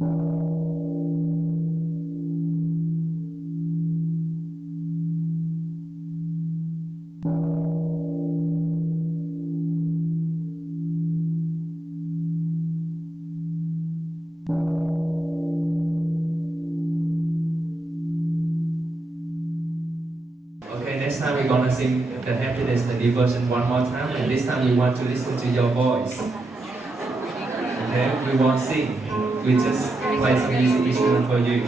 Okay, next time we're gonna sing the happiness, the devotion one more time, and this time we want to listen to your voice. Okay, we won't sing. We just play some music instrument for you.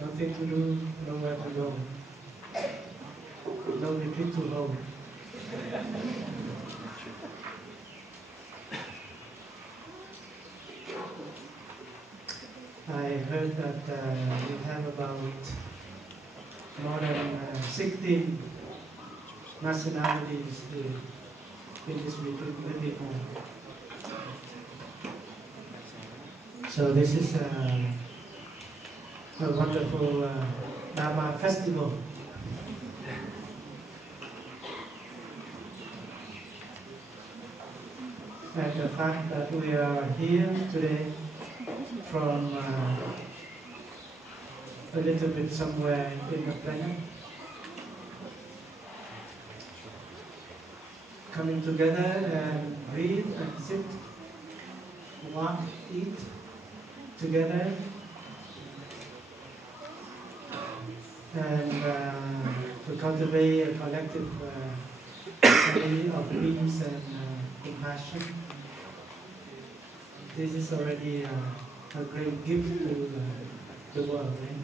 Nothing to do, nowhere to go. No retreat to home. I heard that we have about more than 16 nationalities in this retreat, maybe more. So this is a wonderful Dharma festival. And the fact that we are here today from a little bit somewhere in the planet, coming together and breathe and sit, walk, eat together, and to cultivate a collective family of peace and compassion. This is already a great gift to the world. Right?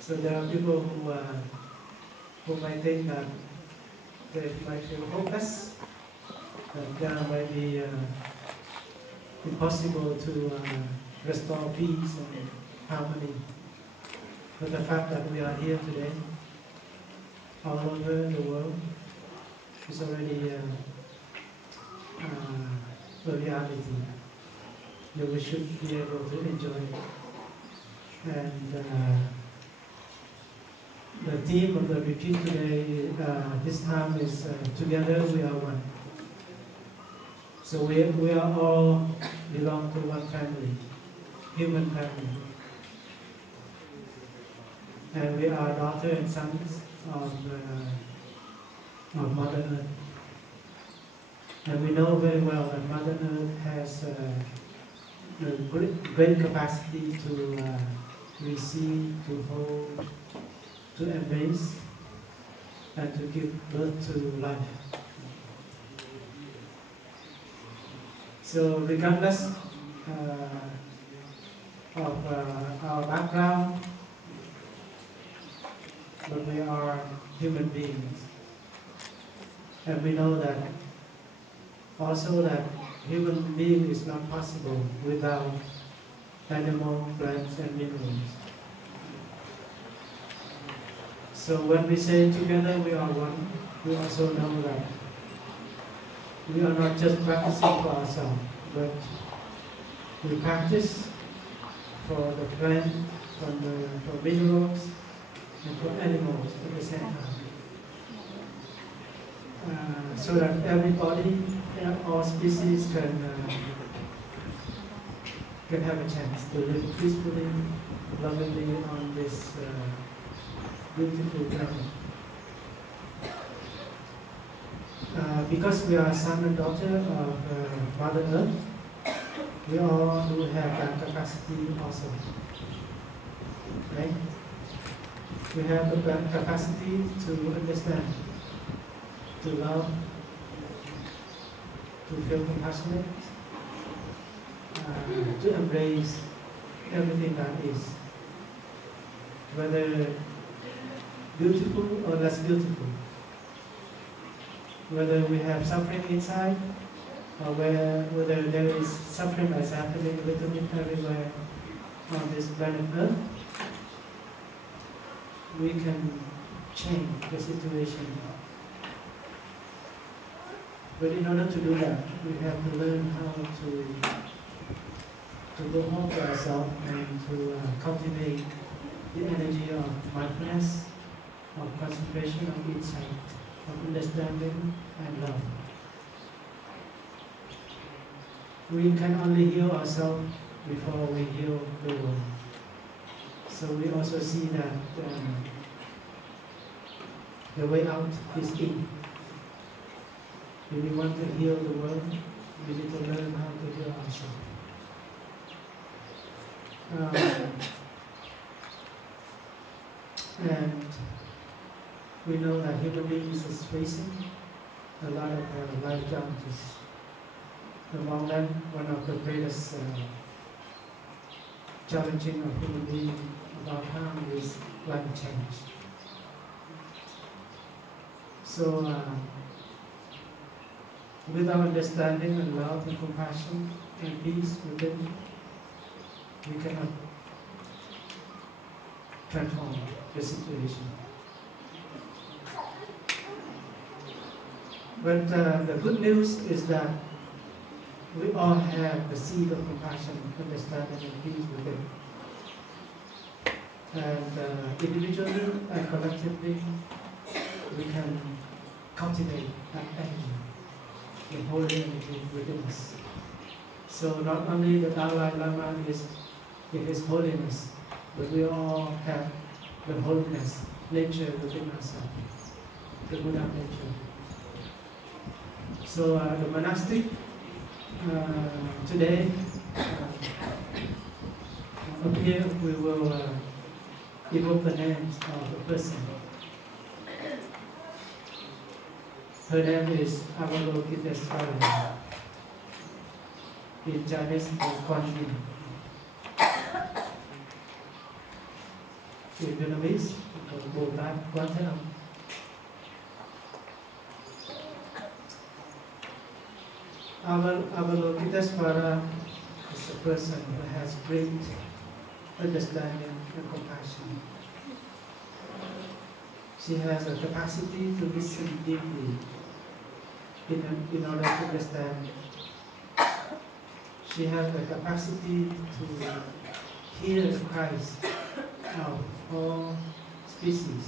So there are people who might think that they might feel hopeless, that there might be impossible to restore peace and harmony. But the fact that we are here today, all over the world, is already a reality that we should be able to enjoy it. And the theme of the retreat today, this time, is Together We Are One. So we are all belong to one family, human family. And we are daughters and sons of Mother Earth. And we know very well that Mother Earth has a great capacity to receive, to hold, to embrace, and to give birth to life. So regardless of our background, but we are human beings. And we know that also that human being is not possible without animal, plants, and minerals. So when we say together we are one, we also know that we are not just practicing for ourselves, but we practice for the plant, for minerals, and for animals at the same time. So that everybody, all species can have a chance to live peacefully, lovingly on this beautiful planet. Because we are son and daughter of Mother Earth, we all do have that capacity also. Right? We have the capacity to understand, to love, to feel compassionate, to embrace everything that is, whether beautiful or less beautiful, whether we have suffering inside, or whether there is suffering that's happening a little bit everywhere on this planet Earth, we can change the situation. But in order to do that, we have to learn how to go home to ourselves and to cultivate the energy of mindfulness, of concentration, of insight, of understanding and love. We can only heal ourselves before we heal the world. So we also see that the way out is in. If we want to heal the world, we need to learn how to heal ourselves. And we know that human beings is facing a lot of life challenges. Among them, one of the greatest challenging of human beings of our time is climate change. So, with our understanding and love and compassion and peace within, we cannot transform the situation. But the good news is that we all have the seed of compassion, understanding, and peace within. And individually and collectively, we can cultivate that energy, the holy energy within us. So not only the Dalai Lama is in his holiness, but we all have the holiness, nature within ourselves, the Buddha nature. So the monastic today, up here we will evoke the names of the person. Her name is Avalokitesvara. In Chinese, Kuan Yin. In Vietnamese, Bồ Tát Quán Thế Âm. Avalokitesvara is a person who has great understanding and compassion. She has a capacity to listen deeply in order to understand. She has the capacity to hear the cries of all species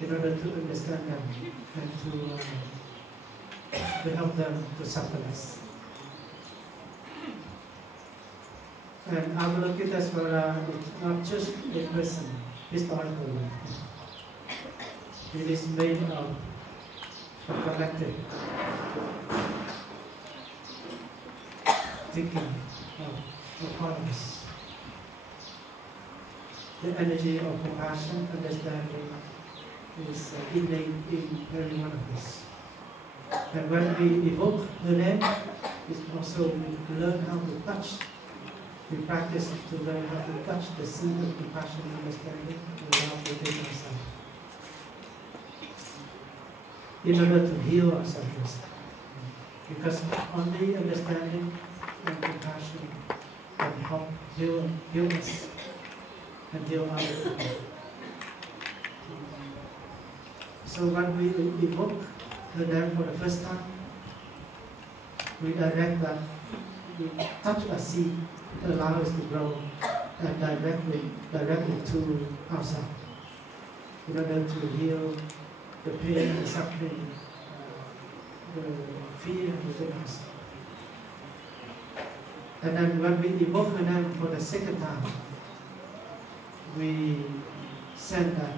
in order to understand them and to help them to suffer less. And Avalokitesvara is not just a person, historically. It is made of a collective thinking of all of us. The energy of compassion, understanding is innate in every one of us. And when we evoke her name, it's also we learn how to touch. We practice to learn how to touch the seed of compassion, understanding, and love within ourselves. In order to heal ourselves. Because only understanding and compassion can help heal us and heal other people. So when we evoke her name for the first time, we direct that we touch a seed, allow us to grow and direct it to ourselves in order to heal the pain, the suffering, the fear within us. And then when we evoke her name for the second time, we send that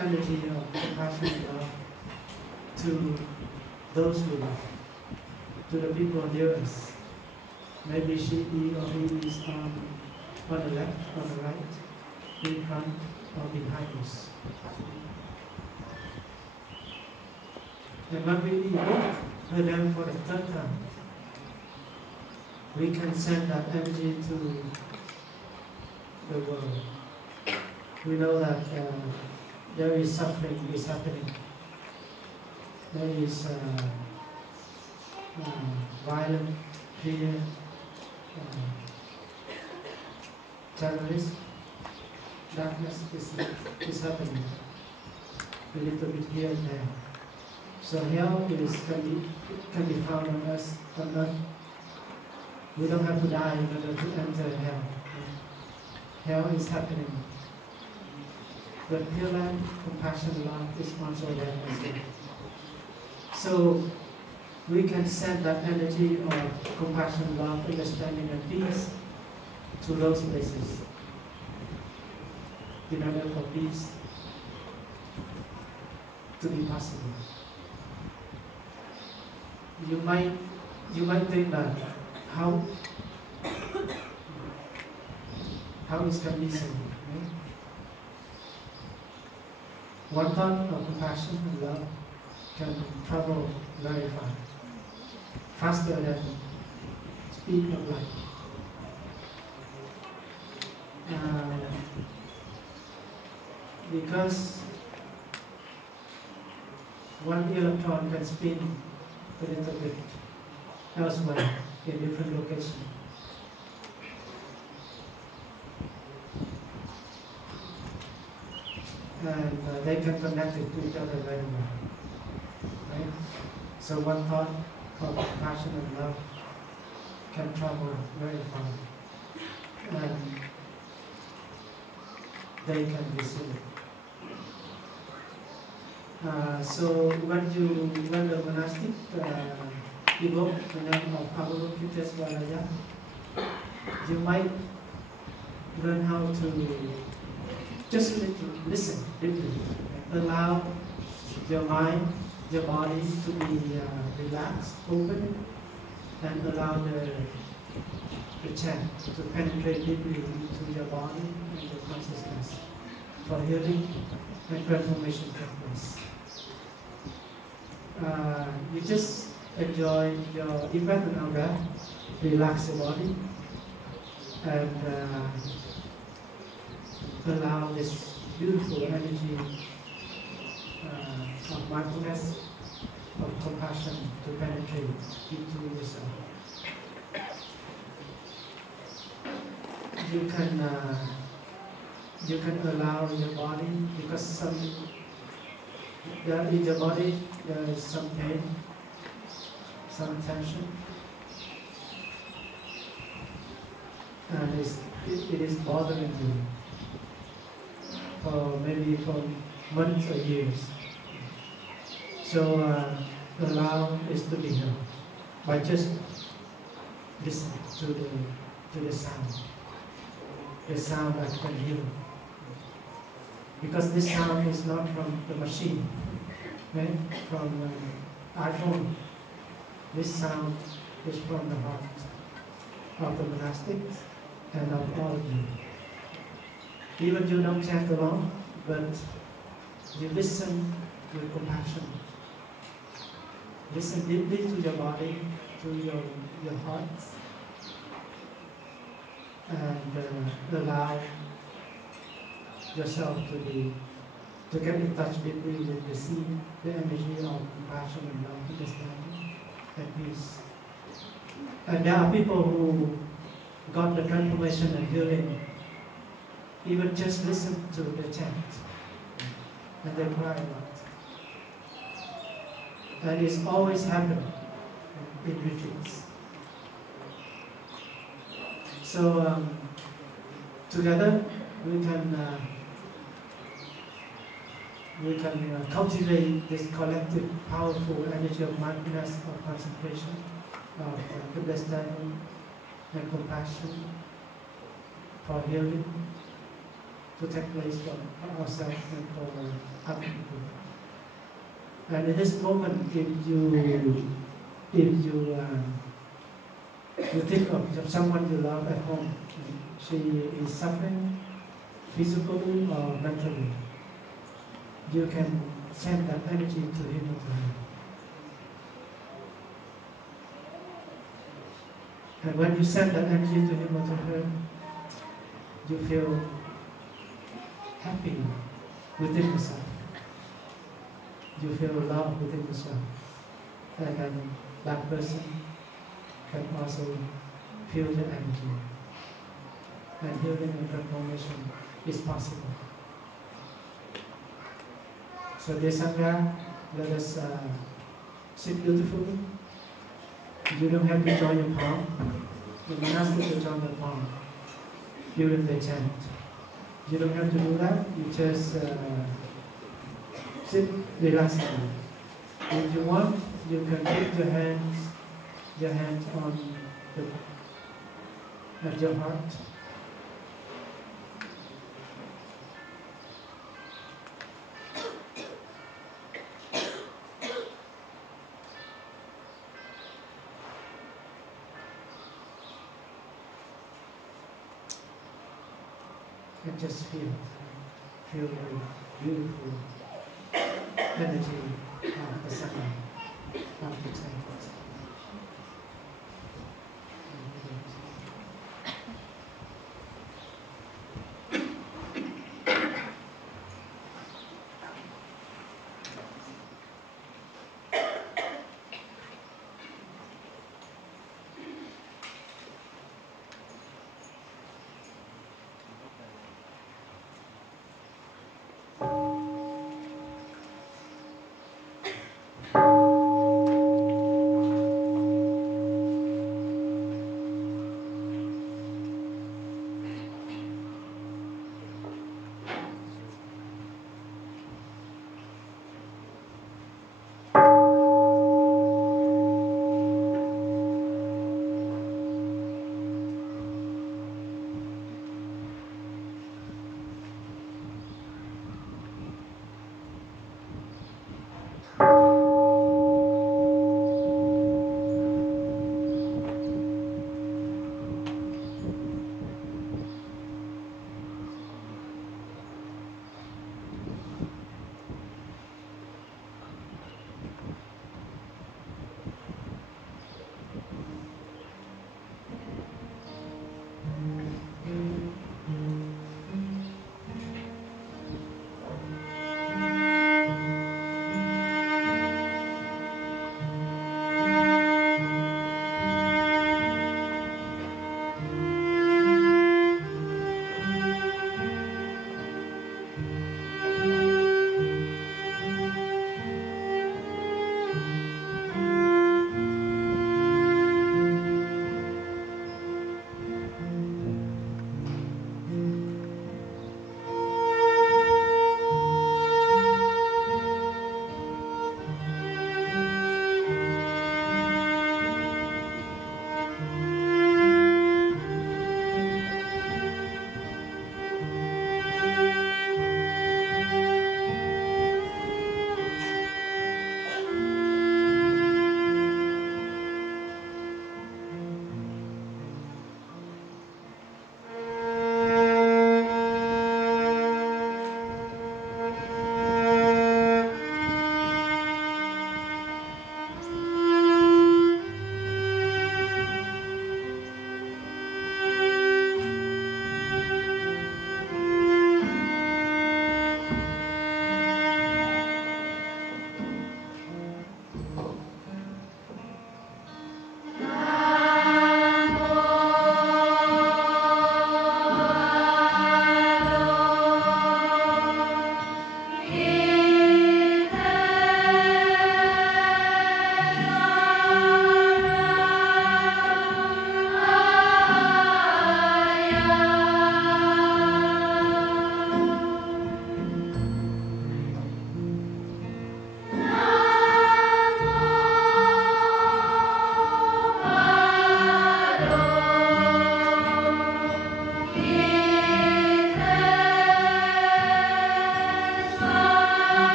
energy of compassion and love to those we love, to the people near us. Maybe she or he is on the left, on the right, in front or behind us. And when we evoke her name for the third time, we can send that energy to the world. We know that there is suffering is happening. There is violence, fear, terrorism, darkness is happening a little bit here and there. So hell can be found on us, on earth. We don't have to die in order to enter hell. Hell is happening. But pure love, compassion, love is also there as well. So we can send that energy of compassion, love, understanding, and peace to those places in order for peace to be possible. You might think that how is conditioned, right? One thought of compassion and love can travel very far, faster than speed of light. Because one electron can spin a little bit elsewhere in different locations. And they can connect it to each other very well. Right? So one thought of compassion and love can travel very far. And they can receive it. So when the monastic evoke the name of Avalokitesvaraya, you might learn how to just listen deeply. Allow your mind, your body to be relaxed, open, and allow the chant to penetrate deeply into your body and your consciousness for healing and transformation take place. You just enjoy your independent breath, relax your body, and allow this beautiful energy of mindfulness, of compassion to penetrate into yourself. You can allow your body, because in your body there is some pain, some tension, and it is bothering you for maybe for months or years. So allow this to be healed by just listening to the sound that can heal. Because this sound is not from the machine, right? From iPhone. This sound is from the heart of the monastics and of all of you. Even you don't chant alone, but you listen with compassion. Listen deeply to your body, to your heart, and allow yourself to get in touch deeply with the seed, the energy of compassion and love, understanding, and peace. And there are people who got the transformation and healing, even just listen to the chant, and they cry a lot. And it's always happened in retreats. So together we can cultivate this collective, powerful energy of mindfulness, of concentration, of understanding and compassion for healing to take place for ourselves and for other people. And in this moment, if you think of someone you love at home, she is suffering physically or mentally, you can send that energy to him or to her. And when you send that energy to him or to her, you feel happy within yourself. You feel love within yourself. And then that person can also feel the energy. And healing and transformation is possible. So dear Sangha, let us sit beautifully. You don't have to join your palm. You don't have to join your palm during the chant. You don't have to do that. You just sit relaxedly. If you want, you can put your hands on at your heart. And just feel the beautiful energy of the sun, of the tent.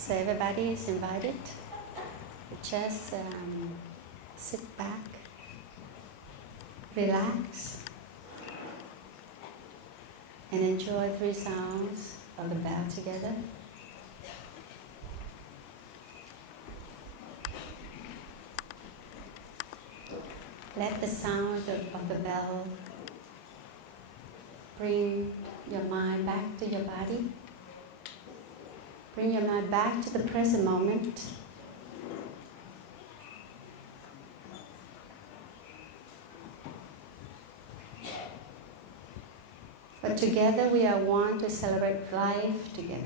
So everybody is invited. Just sit back, relax, and enjoy 3 sounds of the bell together. Let the sound of the bell bring your mind back to your body. Bring your mind back to the present moment. But together we are one to celebrate life together.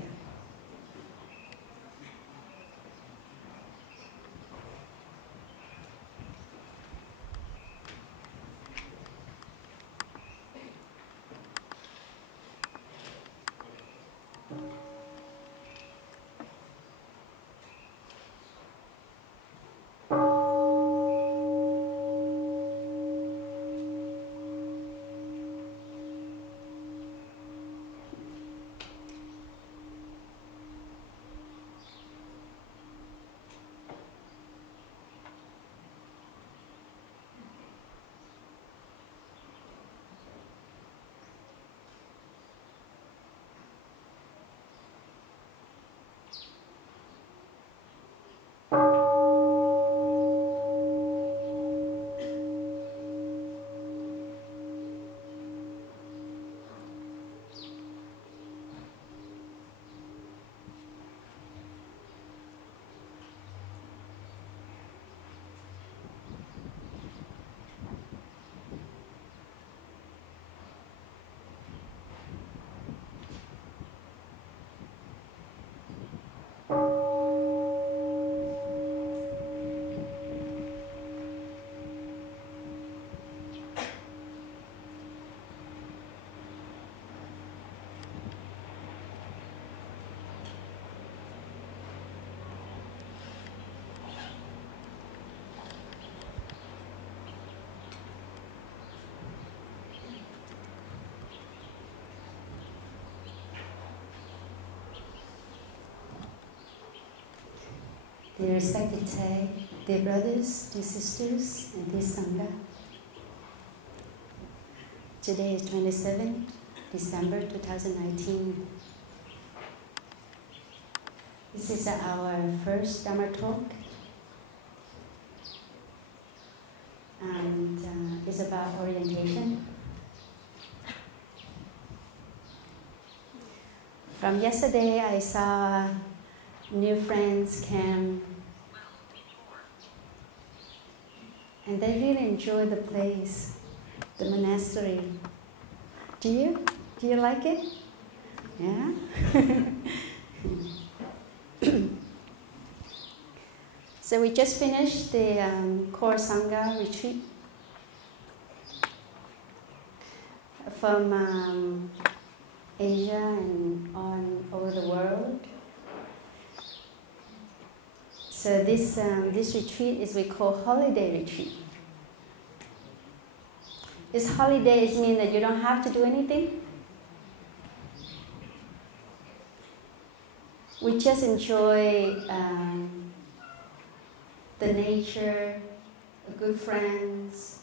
Dear respected Thay, dear brothers, dear sisters, and dear Sangha, today is 27th December 2019. This is our first Dhamma talk, and it's about orientation. From yesterday, I saw new friends came, and they really enjoy the place, the monastery. Do you? Do you like it? Yeah? So we just finished the Core Sangha retreat from Asia and on over the world. So this retreat is we call holiday retreat. This holidays mean that you don't have to do anything. We just enjoy the nature, good friends.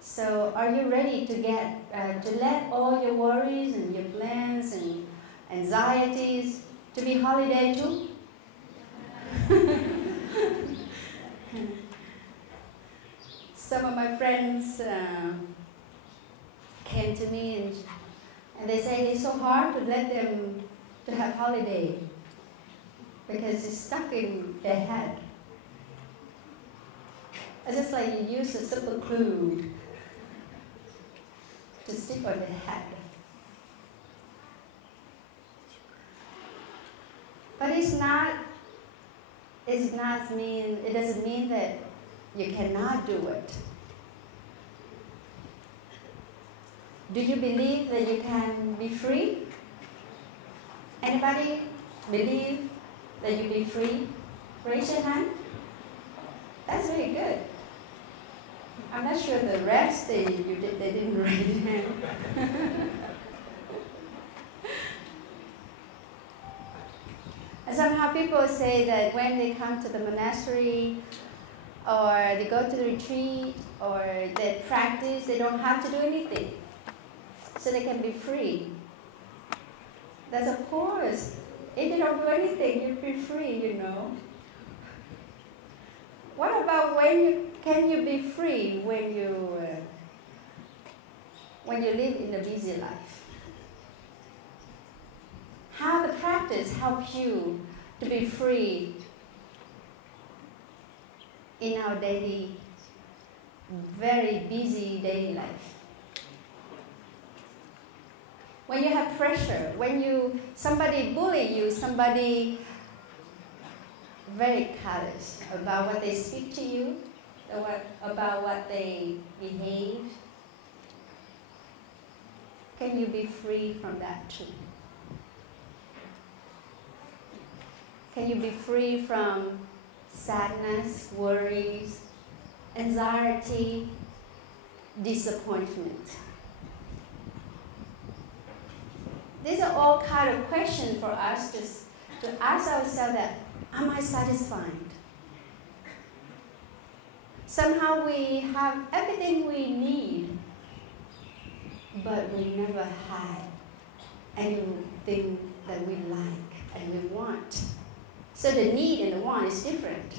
So are you ready to to let all your worries and your plans and anxieties to be holiday too? Some of my friends came to me and they say it's so hard to let them to have holiday because it's stuck in their head. It's just like you use a simple glue to stick on their head. But it doesn't mean that you cannot do it. Do you believe that you can be free? Anybody believe that you be free? Raise your hand. That's very good. I'm not sure the rest they didn't raise their hand. And somehow people say that when they come to the monastery or they go to the retreat or they practice, they don't have to do anything. So they can be free. That's of course. If you don't do anything, you'll be free, you know. What about can you be free when you live in a busy life? How the practice helps you to be free in our daily, very busy daily life. When you have pressure, when somebody bully you, somebody very callous about what they speak to you, about what they behave, can you be free from that too? Can you be free from sadness, worries, anxiety, disappointment? These are all kind of questions for us to ask ourselves that, am I satisfied? Somehow we have everything we need, but we never had anything that we like and we want. So the need and the want is different.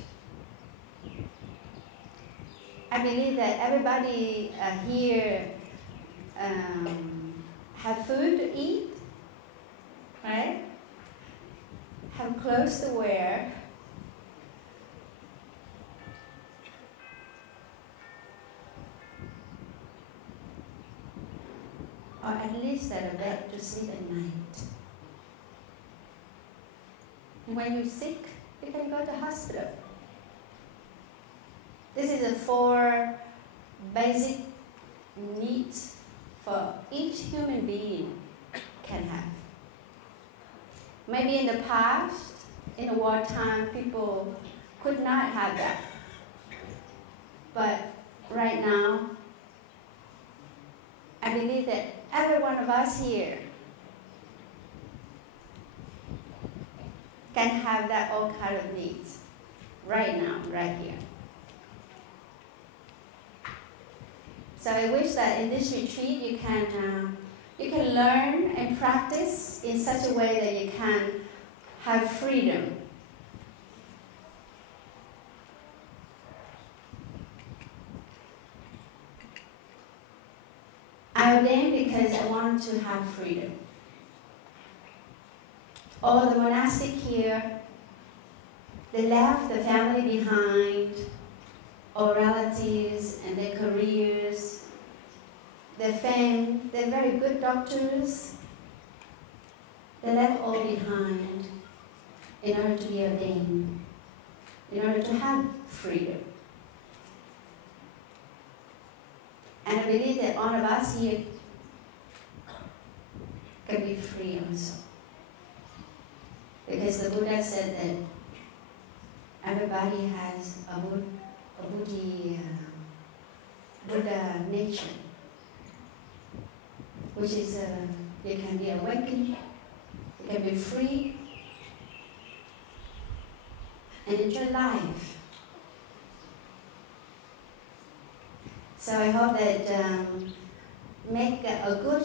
I believe that everybody here have food to eat, right? Have clothes to wear. Or at least at a bed to sleep at night. When you're sick, you can go to hospital. This is the 4 basic needs for each human being can have. Maybe in the past, in the wartime, people could not have that. But right now, I believe that every one of us here can have that all kind of needs right now, right here. So I wish that in this retreat you can learn and practice in such a way that you can have freedom. I ordained because I wanted to have freedom. All the monastic here, they left the family behind, all relatives and their careers, their fame, they're very good doctors. They left all behind in order to be ordained, in order to have freedom. And I believe that all of us here can be free also. Because the Buddha said that everybody has a Buddha nature, which is you can be awakened, you can be free, and enjoy life. So I hope that make a good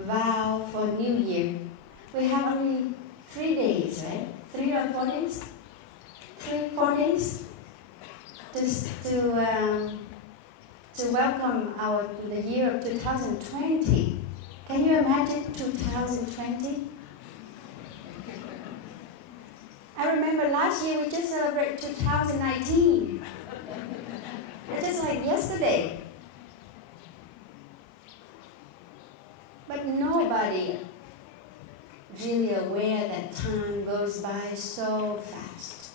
vow for New Year. We have only 3 days, right? 3 or 4 days? 3, 4 days to welcome the year of 2020. Can you imagine 2020? I remember last year we just celebrated 2019. It's just like yesterday. But nobody really aware that time goes by so fast.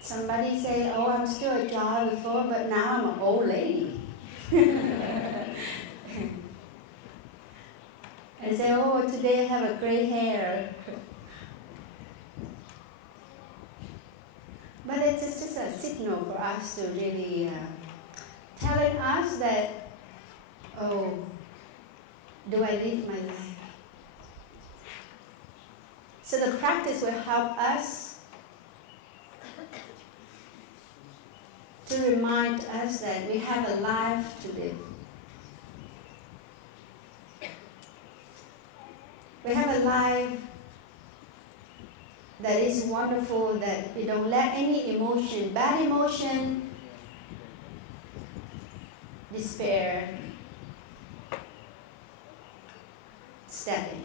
Somebody say, oh, I'm still a child before, but now I'm an old lady. And say, oh, today I have a gray hair. But it's just a signal for us to really telling us that, oh, do I live my life So the practice will help us to remind us that we have a life to live. We have a life that is wonderful, that we don't let any emotion, bad emotion, despair, step in.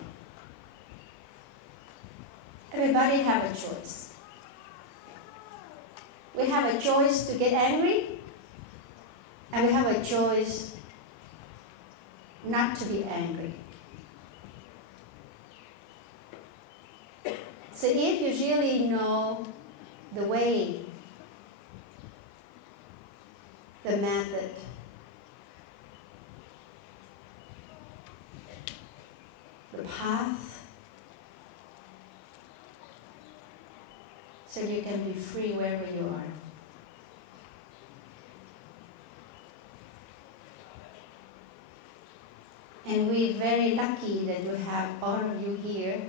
Everybody have a choice. We have a choice to get angry, and we have a choice not to be angry. So if you really know the way, the method, the path, so you can be free wherever you are. And we're very lucky that we have all of you here.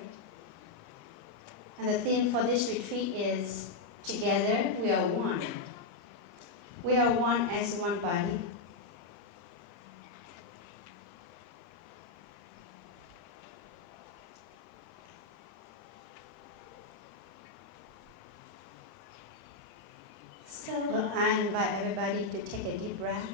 And the theme for this retreat is, together we are one. We are one as one body. So I invite everybody to take a deep breath.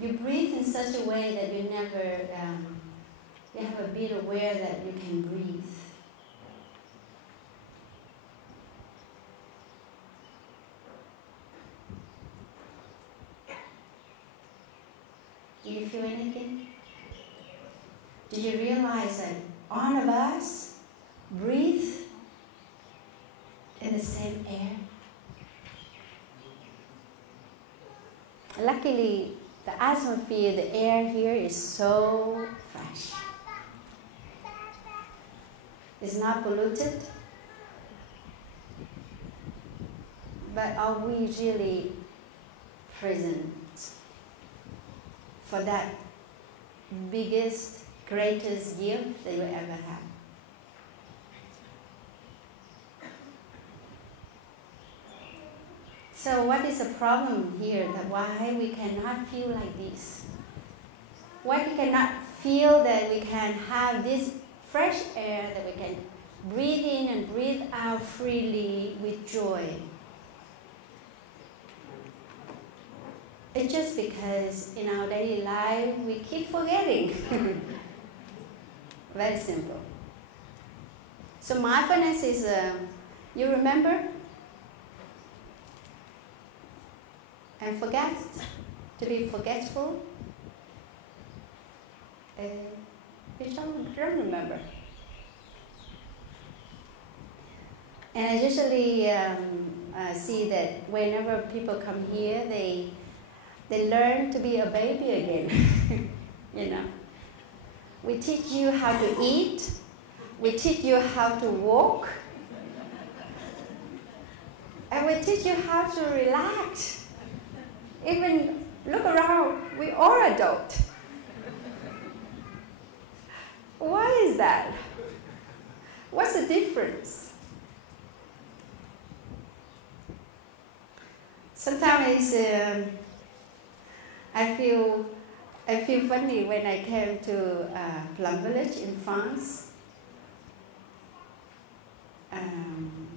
You breathe in such a way that you never, you have a bit aware that you can breathe. Do you feel anything? Did you realize that all of us breathe in the same air? Luckily, the atmosphere, the air here is so fresh. It's not polluted. But are we really present for that biggest, greatest gift that you ever have? So what is the problem here, that why we cannot feel like this? Why we cannot feel that we can have this fresh air, that we can breathe in and breathe out freely with joy? It's just because in our daily life we keep forgetting. Very simple. So mindfulness is, you remember? And forget, to be forgetful. You don't remember. And I usually see that whenever people come here, they learn to be a baby again. You know, we teach you how to eat. We teach you how to walk. And we teach you how to relax. Even look around, we are adults. Why is that? What's the difference? Sometimes I feel funny when I came to Plum Village in France. And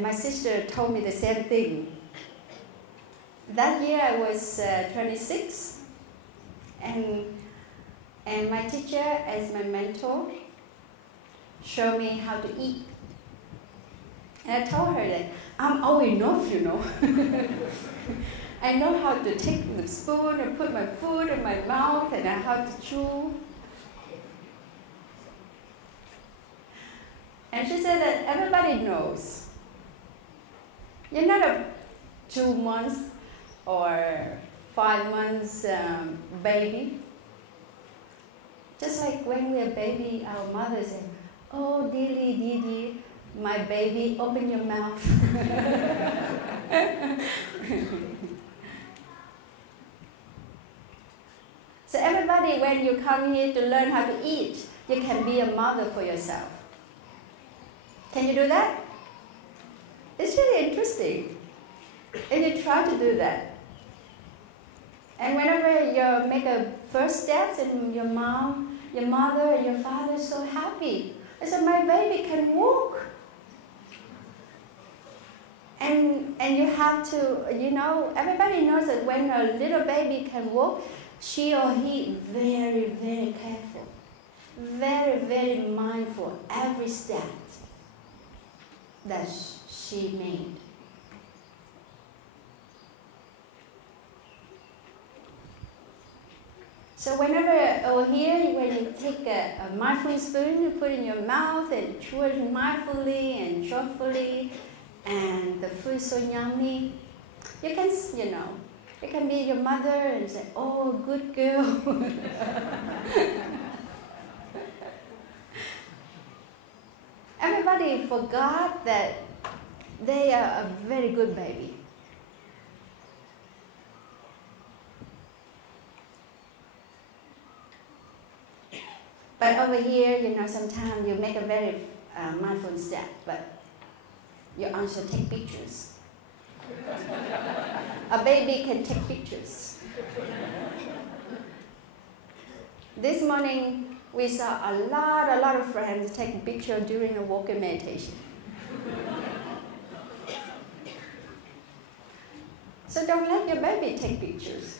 my sister told me the same thing. That year I was 26, and my teacher, as my mentor, showed me how to eat. And I told her that I'm old enough, you know. I know how to take the spoon and put my food in my mouth, and I know how to chew. And she said that everybody knows. You're not a 2 months or 5 months baby. Just like when we're baby, our mother said, "Oh, Dili, Didi, my baby, open your mouth. So everybody, when you come here to learn how to eat, you can be a mother for yourself. Can you do that? It's really interesting. And you try to do that. And whenever you make a first step, and your mom, your mother, and your father are so happy. I said, my baby can walk. And you have to, you know, everybody knows that when a little baby can walk, she or he very, very careful, very, very mindful every step that she made. So whenever over here, when you take a mindful spoon, you put in your mouth and chew it mindfully and joyfully, and the food is so yummy, you can, you know, you can be your mother and say, oh, good girl. Everybody forgot that they are a very good baby. But over here, you know, sometimes you make a very mindful step, but you also take pictures. A baby can take pictures. This morning, we saw a lot of friends taking pictures during a walking meditation. So don't let your baby take pictures.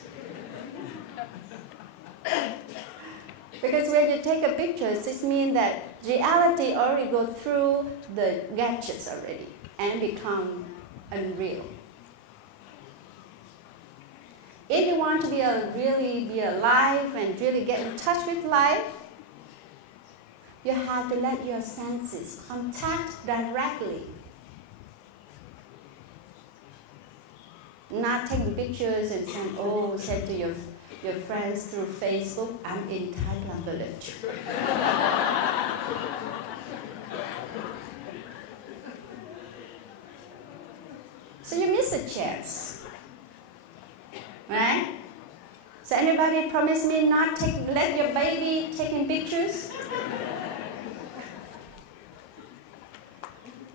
Because when you take a picture, this means that reality already goes through the gadgets already and become unreal. If you want to really be alive and really get in touch with life, you have to let your senses contact directly. Not taking pictures and send to your friends through Facebook. I'm in Thailand village. So you miss a chance, right? So anybody promise me not let your baby taking pictures?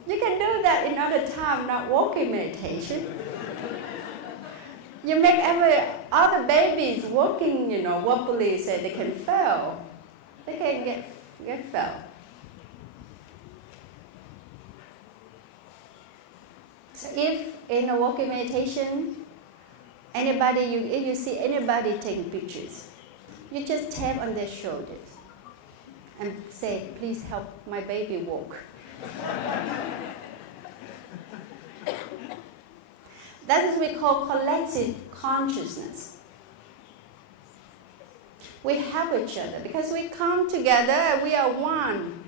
You can do that in other time, not walking meditation. You make every other babies walking, you know, wobbly, so they can fail. They can get fail. So if in a walking meditation, if you see anybody taking pictures, you just tap on their shoulders and say, please help my baby walk. That is what we call collective consciousness. We help each other because we come together and we are one.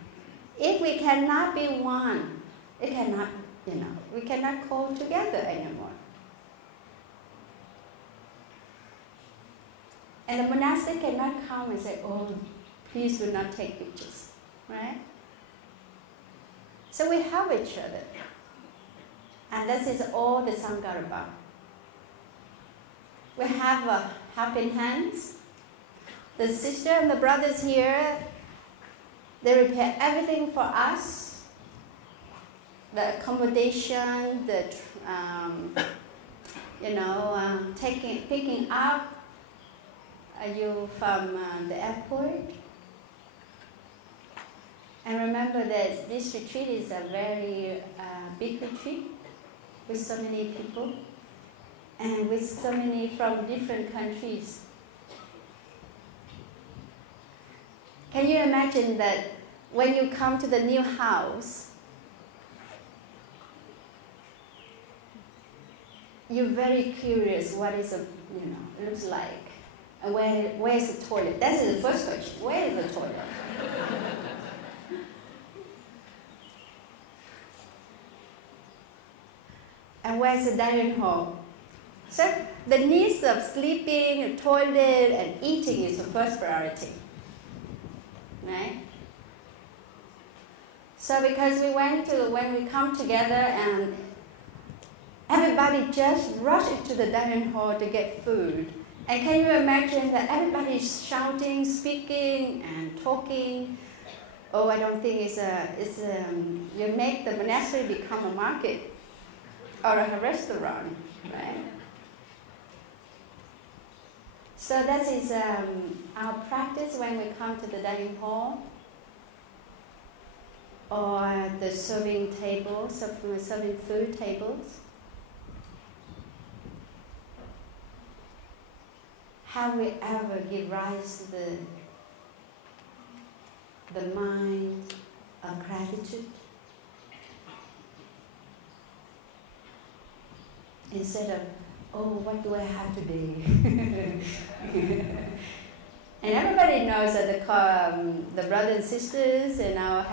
If we cannot be one, we cannot call together anymore. And the monastic cannot come and say, oh, please do not take pictures, right? So we help each other. And this is all the Sangha about. We have helping hands. The sister and the brothers here, they repair everything for us. The accommodation, picking up you from the airport. And remember that this retreat is a very big retreat with so many people and with so many from different countries. Can you imagine that when you come to the new house, you're very curious what is it looks like, and where is the toilet? That is the first question. Where is the toilet? And where's the dining hall? So the needs of sleeping, the toilet, and eating is the first priority, right? So because when we come together and everybody just rush into the dining hall to get food. And can you imagine that everybody is shouting, speaking, and talking? Oh, I don't think you make the monastery become a market or a restaurant, right? So that is our practice when we come to the dining hall or the serving tables, serving food tables. Have we ever give rise to the mind of gratitude? Instead of, oh, what do I have today? And everybody knows that the brothers and sisters and our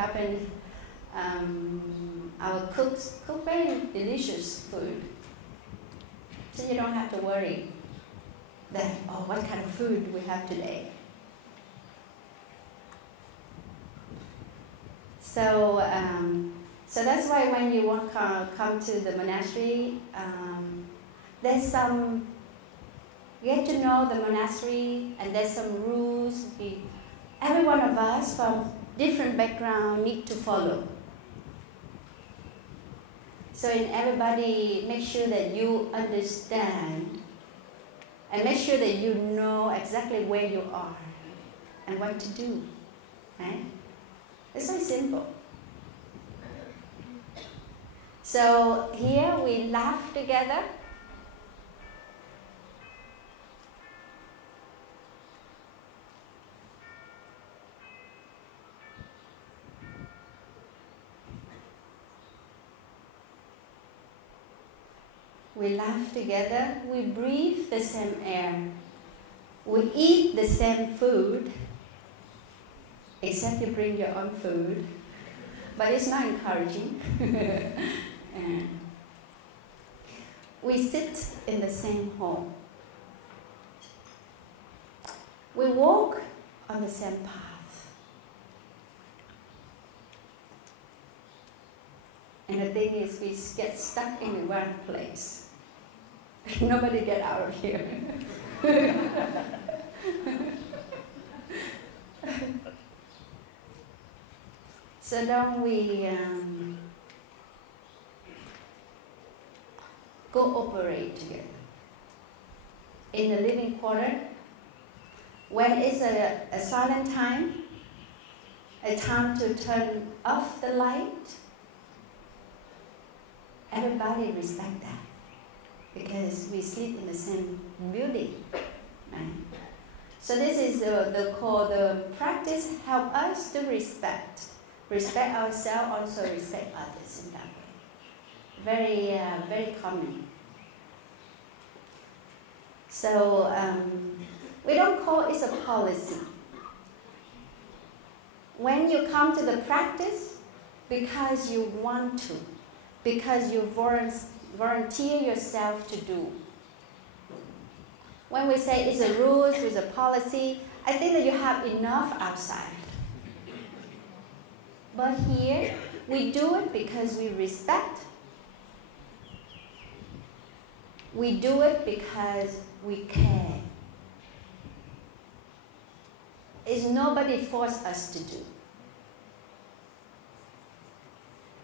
cooks cook very delicious food. So you don't have to worry that, oh, what kind of food do we have today? So that's why when you come to the monastery, there's some, you get to know the monastery, and there's some rules. Every one of us from different background need to follow. So in everybody, make sure that you understand and make sure that you know exactly where you are and what to do, right? It's very simple. So here we laugh together. We laugh together, we breathe the same air, we eat the same food, except you bring your own food, but it's not encouraging. We sit in the same hall. We walk on the same path. And the thing is, we get stuck in one place. Nobody get out of here. So don't we cooperate together. In the living quarter, when it's a silent time, a time to turn off the light, everybody respect that. Because we sleep in the same building, right? So this is the practice help us to respect ourselves, also respect others in that way. Very common. So we don't call it a policy. When you come to the practice, because you want to, because you volunteer yourself to do. When we say it's a rules, it's a policy, I think that you have enough outside. But here, we do it because we respect. We do it because we care. It's nobody forced us to do.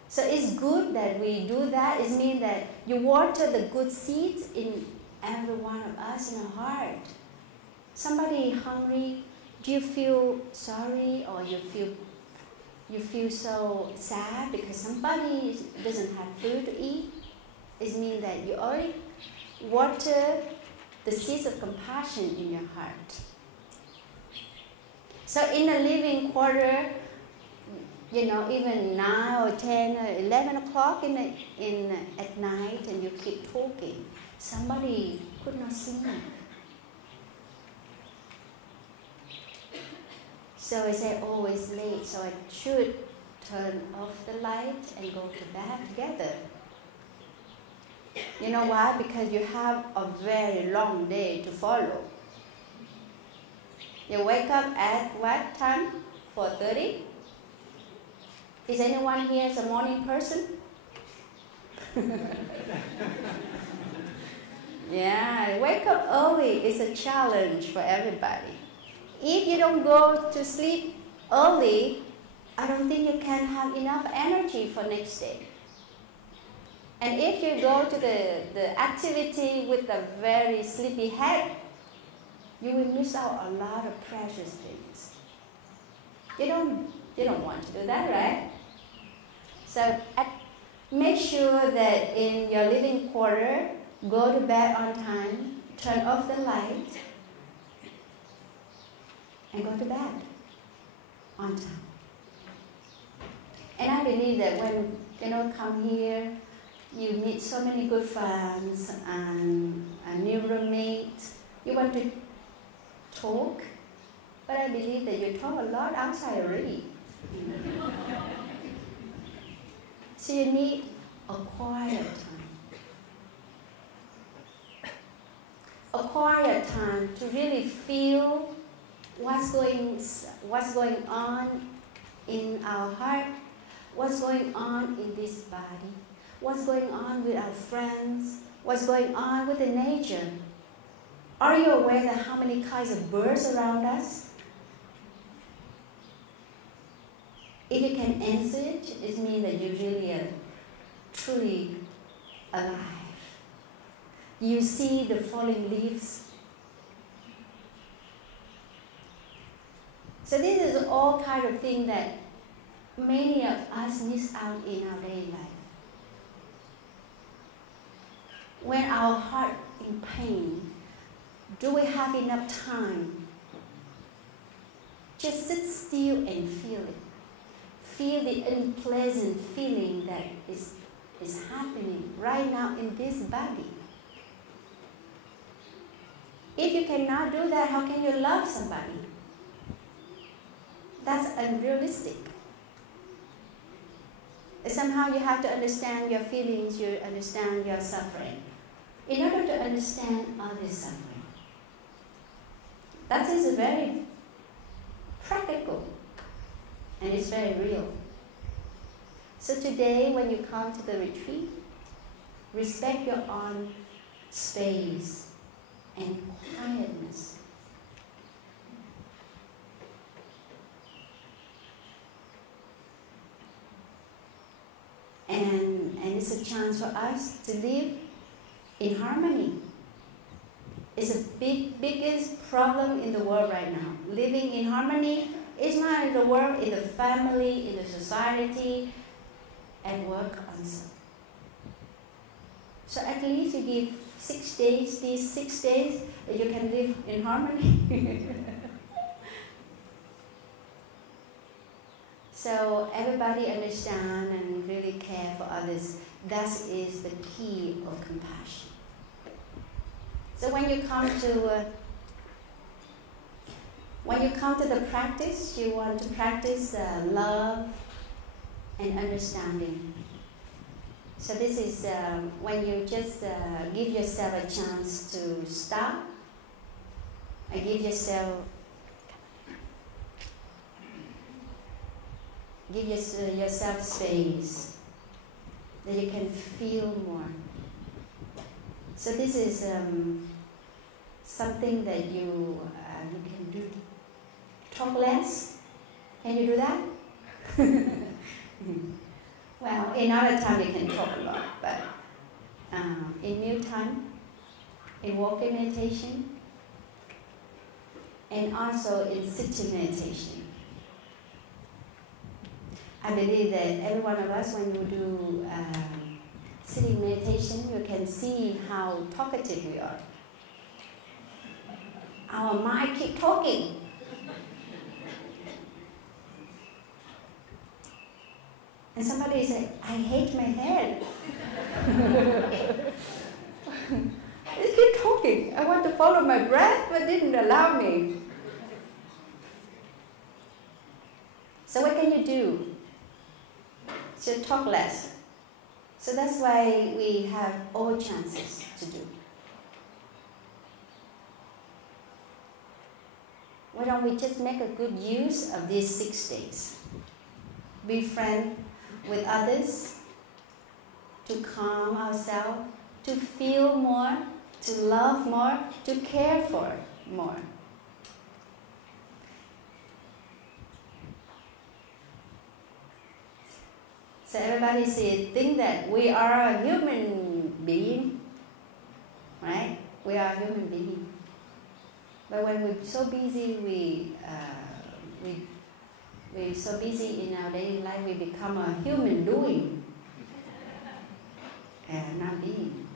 So it's good that we do that. It means that you water the good seeds in every one of us in our heart. Somebody hungry, do you feel sorry or you feel so sad because somebody doesn't have food to eat? It means that you already water the seeds of compassion in your heart. So in a living quarter, even 9 or 10 or 11 o'clock at night, and you keep talking, somebody could not sleep. So I say, oh, it's late, so I should turn off the light and go to bed together. You know why? Because you have a very long day to follow. You wake up at what time? 4:30? Is anyone here a morning person? Yeah, wake up early is a challenge for everybody. If you don't go to sleep early, I don't think you can have enough energy for next day. And if you go to the activity with a very sleepy head, you will miss out a lot of precious things. You don't want to do that, right? So make sure that in your living quarter, go to bed on time, turn off the light, and go to bed on time. And I believe that when you come here, you meet so many good friends and a new roommate. You want to talk, but I believe that you talk a lot outside already. So you need a quiet time. A quiet time to really feel what's going on in our heart, what's going on in this body, what's going on with our friends, what's going on with the nature. Are you aware that how many kinds of birds around us? If you can answer it, it means that you really are truly alive. You see the falling leaves. So this is all kind of thing that many of us miss out in our daily life. When our heart in pain, do we have enough time? Just sit still and feel it. Feel the unpleasant feeling that is happening right now in this body. If you cannot do that, how can you love somebody? That's unrealistic. Somehow you have to understand your feelings, you understand your suffering, in order to understand others' suffering. That is very practical and it's very real. So today when you come to the retreat, respect your own space and quietness. And it's a chance for us to live in harmony. It's the biggest problem in the world right now. Living in harmony is not in the world, in the family, in the society, and work also. So at least you give 6 days, these 6 days, that you can live in harmony. So everybody understand and really care for others. That is the key of compassion. So when you come to the practice, you want to practice love and understanding. So this is when you just give yourself a chance to stop and give yourself space that you can feel more. So this is something that you can do. Talk less. Can you do that? Well, in other time you can talk a lot, but in meal time, in walking meditation, and also in sitting meditation. I believe that every one of us, when you do sitting meditation, you can see how talkative we are. Our mind keeps talking. And somebody said, I hate my head. It keeps talking. I want to follow my breath, but didn't allow me. So what can you do? So talk less. So that's why we have all chances to do. Why don't we just make a good use of these 6 days? be friends with others, to calm ourselves, to feel more, to love more, to care for more. So everybody think that we are a human being, right? We are a human being. But when we're so busy, we're so busy in our daily life, we become a human doing and not being.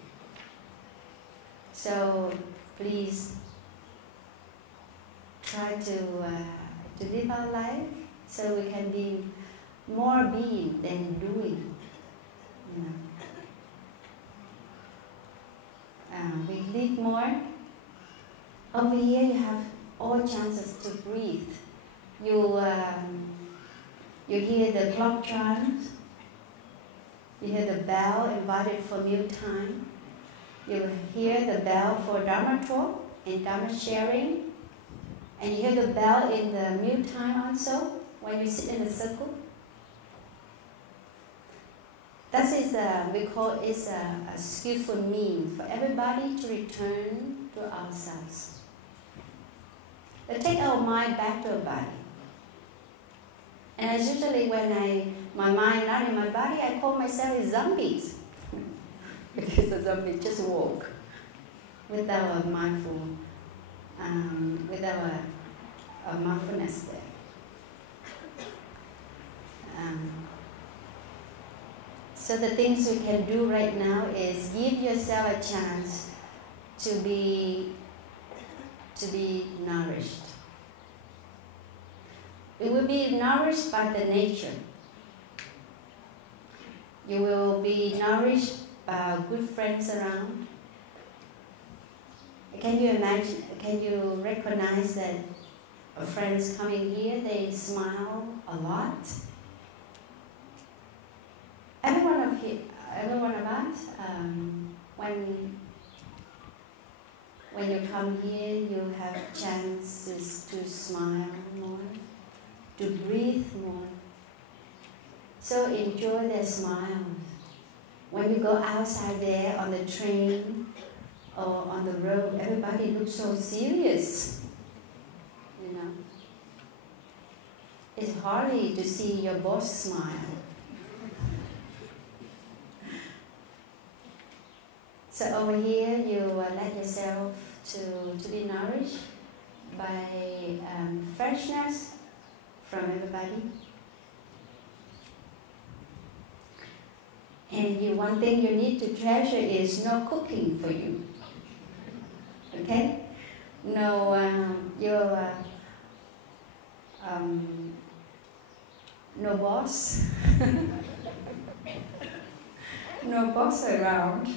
So please try to live our life so we can be more being than doing. You know. We live more. Over here you have all chances to breathe. You hear the clock chimes. You hear the bell invited for meal time. You hear the bell for Dharma talk and Dharma sharing. And you hear the bell in the meal time also when you sit in a circle. That is we call it a skillful means for everybody to return to ourselves. But take our mind back to our body. And usually when my mind not in my body, I call myself zombies. Because the zombie just walk with our mindful, with our mindfulness there. So the things we can do right now is give yourself a chance to be nourished. We will be nourished by the nature. You will be nourished by good friends around. Can you imagine, can you recognize that friends coming here, they smile a lot? Every one of us, when you come here, you have chances to smile more, to breathe more. So enjoy their smiles. When you go outside there on the train or on the road, everybody looks so serious, you know. It's hardly to see your boss smile. So over here, you let yourself to be nourished by freshness from everybody. And one thing you need to treasure is no cooking for you. Okay? No, no boss. No boss around.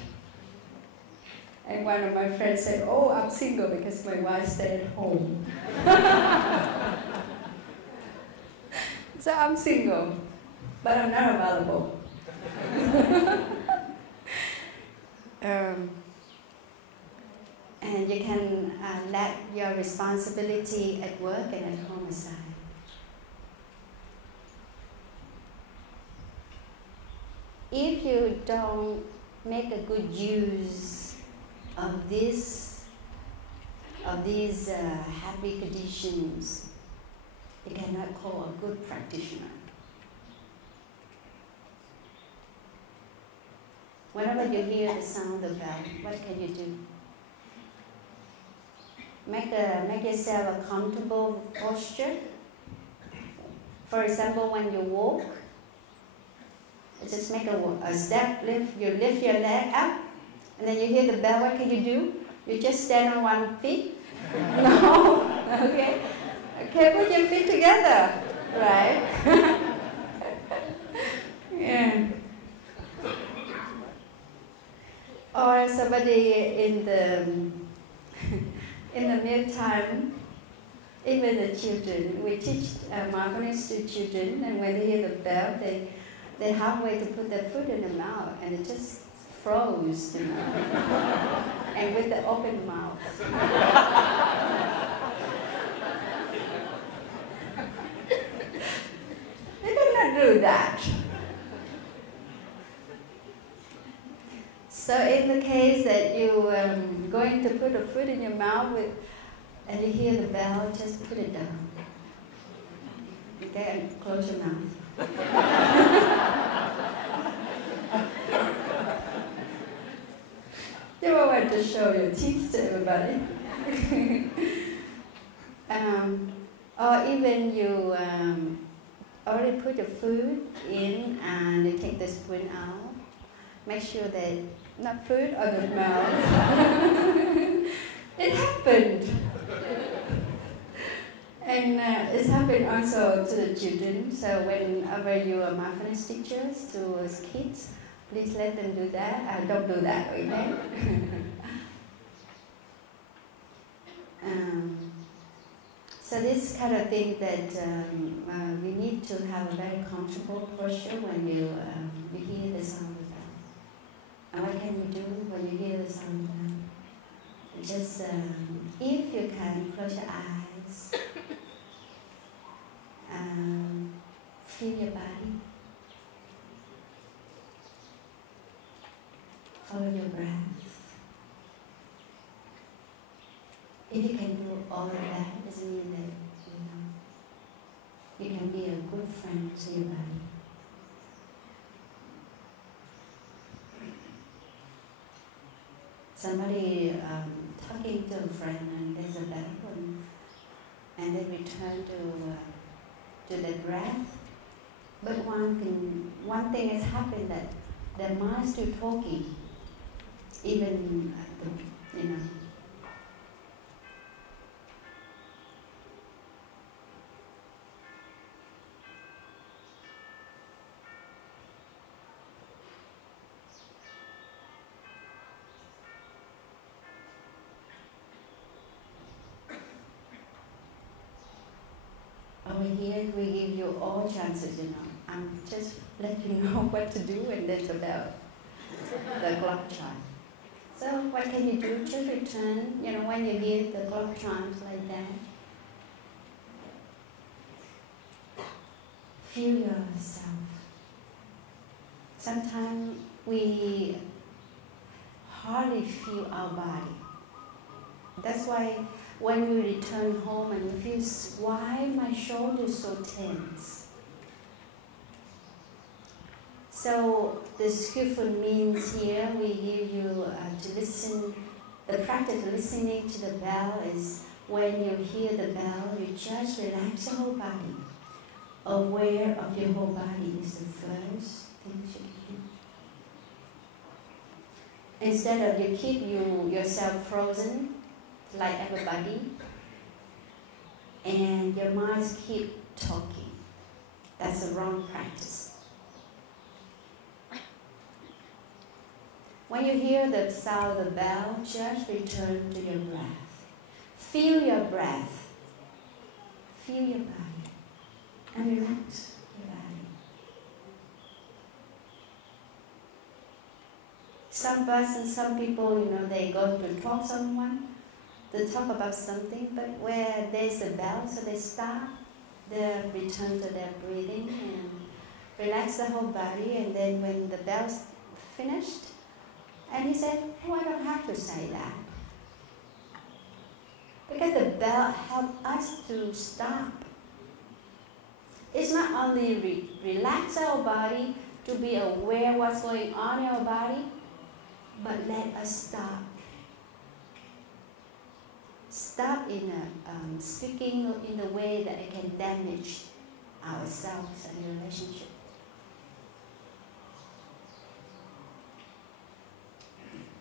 And one of my friends said, "Oh, I'm single because my wife stayed at home." So I'm single, but I'm not available. And you can let your responsibility at work and at home aside. If you don't make a good use of these happy conditions, you cannot call a good practitioner. Whenever you hear the sound of the bell, what can you do? Make yourself a comfortable posture. For example, when you walk, just make a step, you lift your leg up, and then you hear the bell. What can you do? You just stand on one feet? No? Okay. Okay, put your feet together. Right? Yeah. Or somebody in the meantime, even the children, we teach mindfulness to children, and when they hear the bell, they halfway to put their foot in the mouth, and it just froze, you know, and with the open mouth. They cannot do that. So in the case that you going to put a food in your mouth and you hear the bell, just put it down. Okay, and close your mouth. You don't want to show your teeth to everybody. Or even you already put your food in and you take the spoon out. Make sure that not food on the mouth. It happened. And it's happened also to the children. So whenever you are mindfulness teachers to kids, please let them do that. Don't do that, okay? So this kind of thing that we need to have a very comfortable posture when you hear the sound of the bell. And what can you do when you hear the sound of the bell? Just, if you can, close your eyes. Feel your body. Follow your breath. If you can do all of that, doesn't mean that you can be a good friend to your body. Somebody talking to a friend and there's a bell and they return to the breath. But one thing has happened that their mind's still talking, even over here we give you all chances, I'm just let you know what to do and that's about the clock chime. So what can you do? Just return, when you hear the clock chimes like that. Feel yourself. Sometimes we hardly feel our body. That's why when we return home and we feel, why my shoulder is so tense? So the skillful means here, we give you to listen. The practice of listening to the bell is when you hear the bell, you just relax your whole body. Aware of your whole body is the first thing you do. Instead of you keep yourself frozen, like everybody, and your minds keep talking. That's the wrong practice. When you hear the sound of the bell, just return to your breath. Feel your breath. Feel your body. And relax your body. Some person, some people, they go to talk to someone. They talk about something, but where there's a bell, so they stop, they return to their breathing and relax the whole body, and then when the bell's finished, and he said, oh, I don't have to say that. Because the bell helps us to stop. It's not only relax our body, to be aware what's going on in our body, but let us stop. Stop in speaking in a way that it can damage ourselves and the relationship.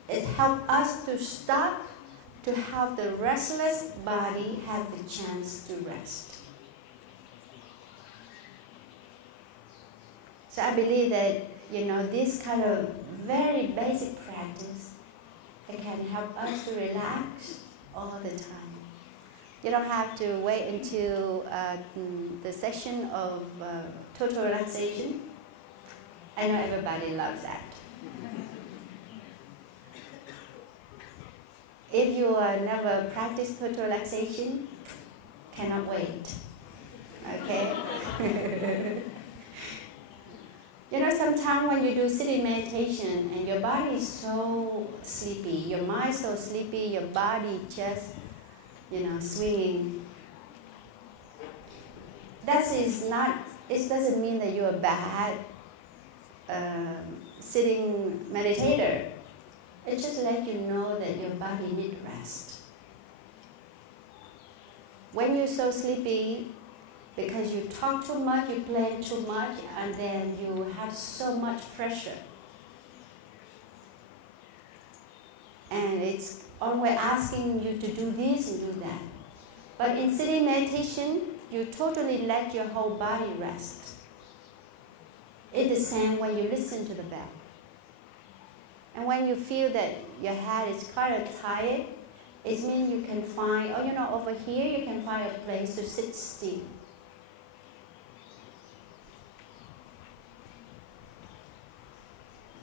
It helps us to stop, to have the restless body have the chance to rest. So I believe that, this kind of very basic practice, it can help us to relax all the time. You don't have to wait until the session of total relaxation. I know everybody loves that. If you never practice total relaxation, cannot wait. Okay? You know, sometimes when you do sitting meditation and your body is so sleepy, your mind so sleepy, your body just, swinging. It doesn't mean that you're a bad sitting meditator. It just let you know that your body needs rest. When you're so sleepy, because you talk too much, you plan too much, and then you have so much pressure. And it's always asking you to do this and do that. But in sitting meditation, you totally let your whole body rest. It's the same when you listen to the bell. And when you feel that your head is kind of tired, it means you can find, over here you can find a place to sit still.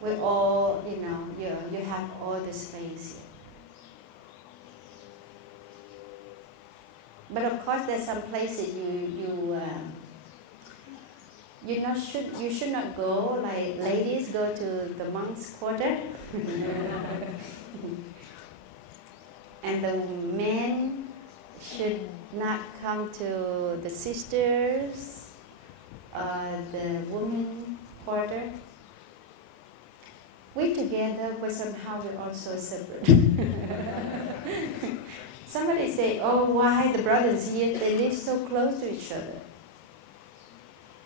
We all, you have all the space here. But of course, there's some places you should not go. Like ladies go to the monks' quarter, and the men should not come to the sisters, the women quarter. We together, but somehow we're also separate. Somebody say, oh, why the brothers here, they live so close to each other?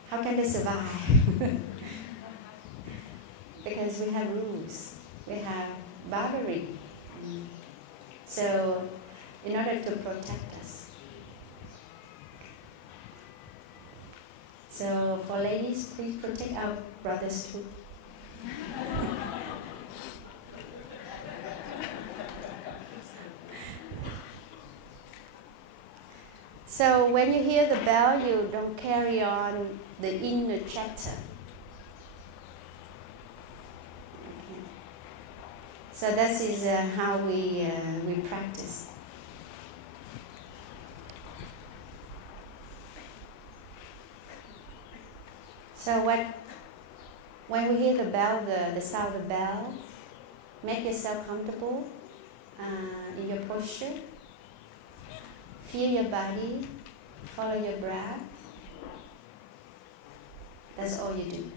How can they survive? Because we have rules, we have boundary. So, in order to protect us. So, for ladies, please protect our brothers too. So when you hear the bell, you don't carry on the inner chatter. Okay. So that is how we practice. So when we hear the bell, the sound of the bell, make yourself comfortable in your posture. Feel your body, follow your breath. That's all you do.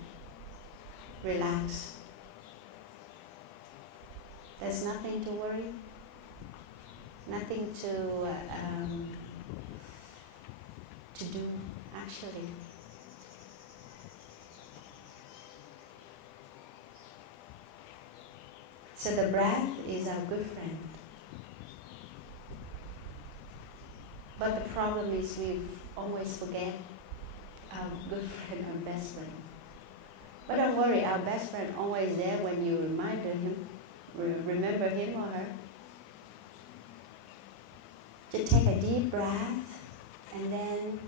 Relax. There's nothing to worry, nothing to do, actually. So the breath is our good friend. But the problem is we always forget our good friend, our best friend. But don't worry, our best friend always there when you remember him or her. Just take a deep breath, and then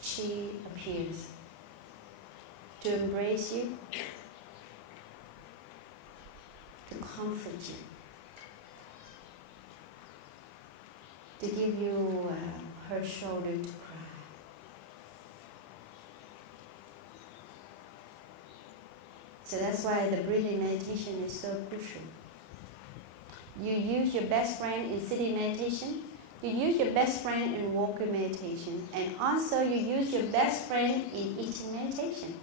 she appears to embrace you, to comfort you, to give you her shoulder to cry. So that's why the breathing meditation is so crucial. You use your best friend in sitting meditation, you use your best friend in walking meditation, and also you use your best friend in eating meditation.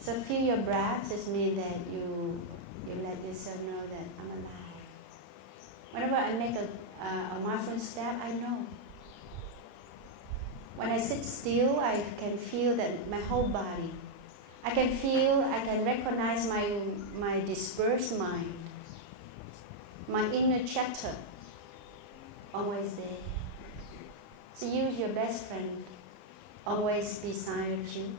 So feel your breath, just means that you let yourself know that I'm alive. Whenever I make a mindful step, I know. When I sit still, I can feel that my whole body. I can recognize my dispersed mind, my inner chatter, always there. So use your best friend, always beside you.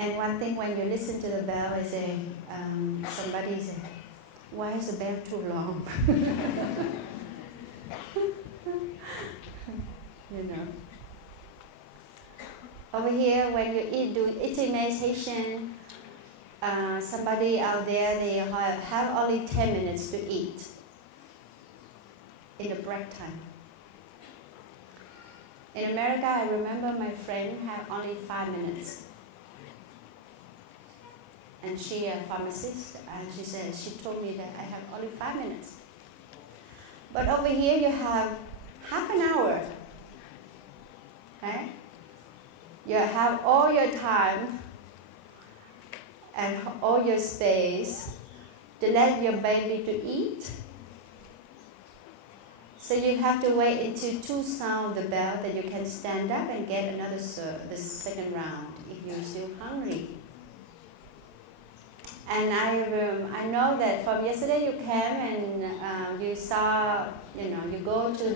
And one thing when you listen to the bell is somebody said, why is the bell too long? Over here, when you do eating meditation, somebody out there, they have only 10 minutes to eat in the break time. In America, I remember my friend had only 5 minutes. And she a pharmacist, and she told me that I have only 5 minutes. But over here you have half an hour. Okay? You have all your time and all your space to let your baby to eat. So you have to wait until 2 sound the bell that you can stand up and get another the second round if you're still hungry. And I know that from yesterday you came and you saw, you go to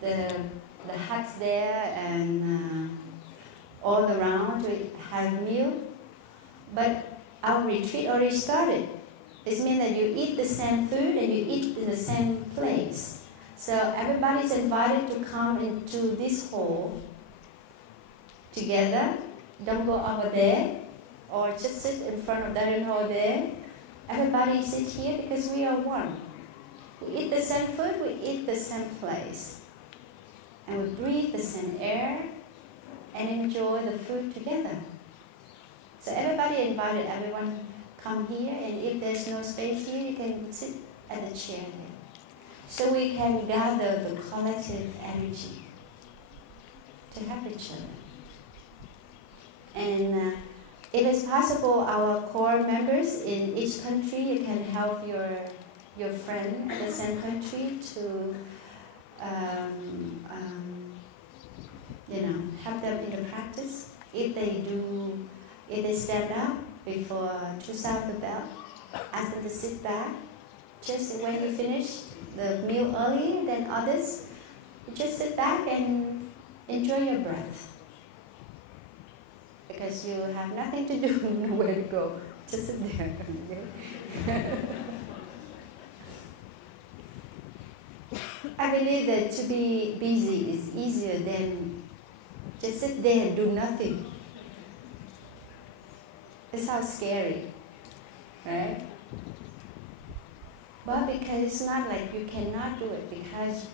the huts there and all around to have meal. But our retreat already started. This means that you eat the same food and you eat in the same place. So everybody's invited to come into this hall together. Don't go over there or just sit in front of that hall there. Everybody sit here because we are one. We eat the same food, we eat the same place. And we breathe the same air and enjoy the food together. So everybody invited, everyone come here, and if there's no space here, you can sit at the chair there. So we can gather the collective energy to help each other. And if it's possible, our core members in each country, you can help your friend in the same country to help them in the practice. If they stand up before to sound the bell, ask them to sit back. Just when you finish the meal early, then others, just sit back and enjoy your breath. Because you have nothing to do, nowhere to go. Just sit there. I believe that to be busy is easier than just sit there and do nothing. It sounds scary, right? But because it's not like you cannot do it, because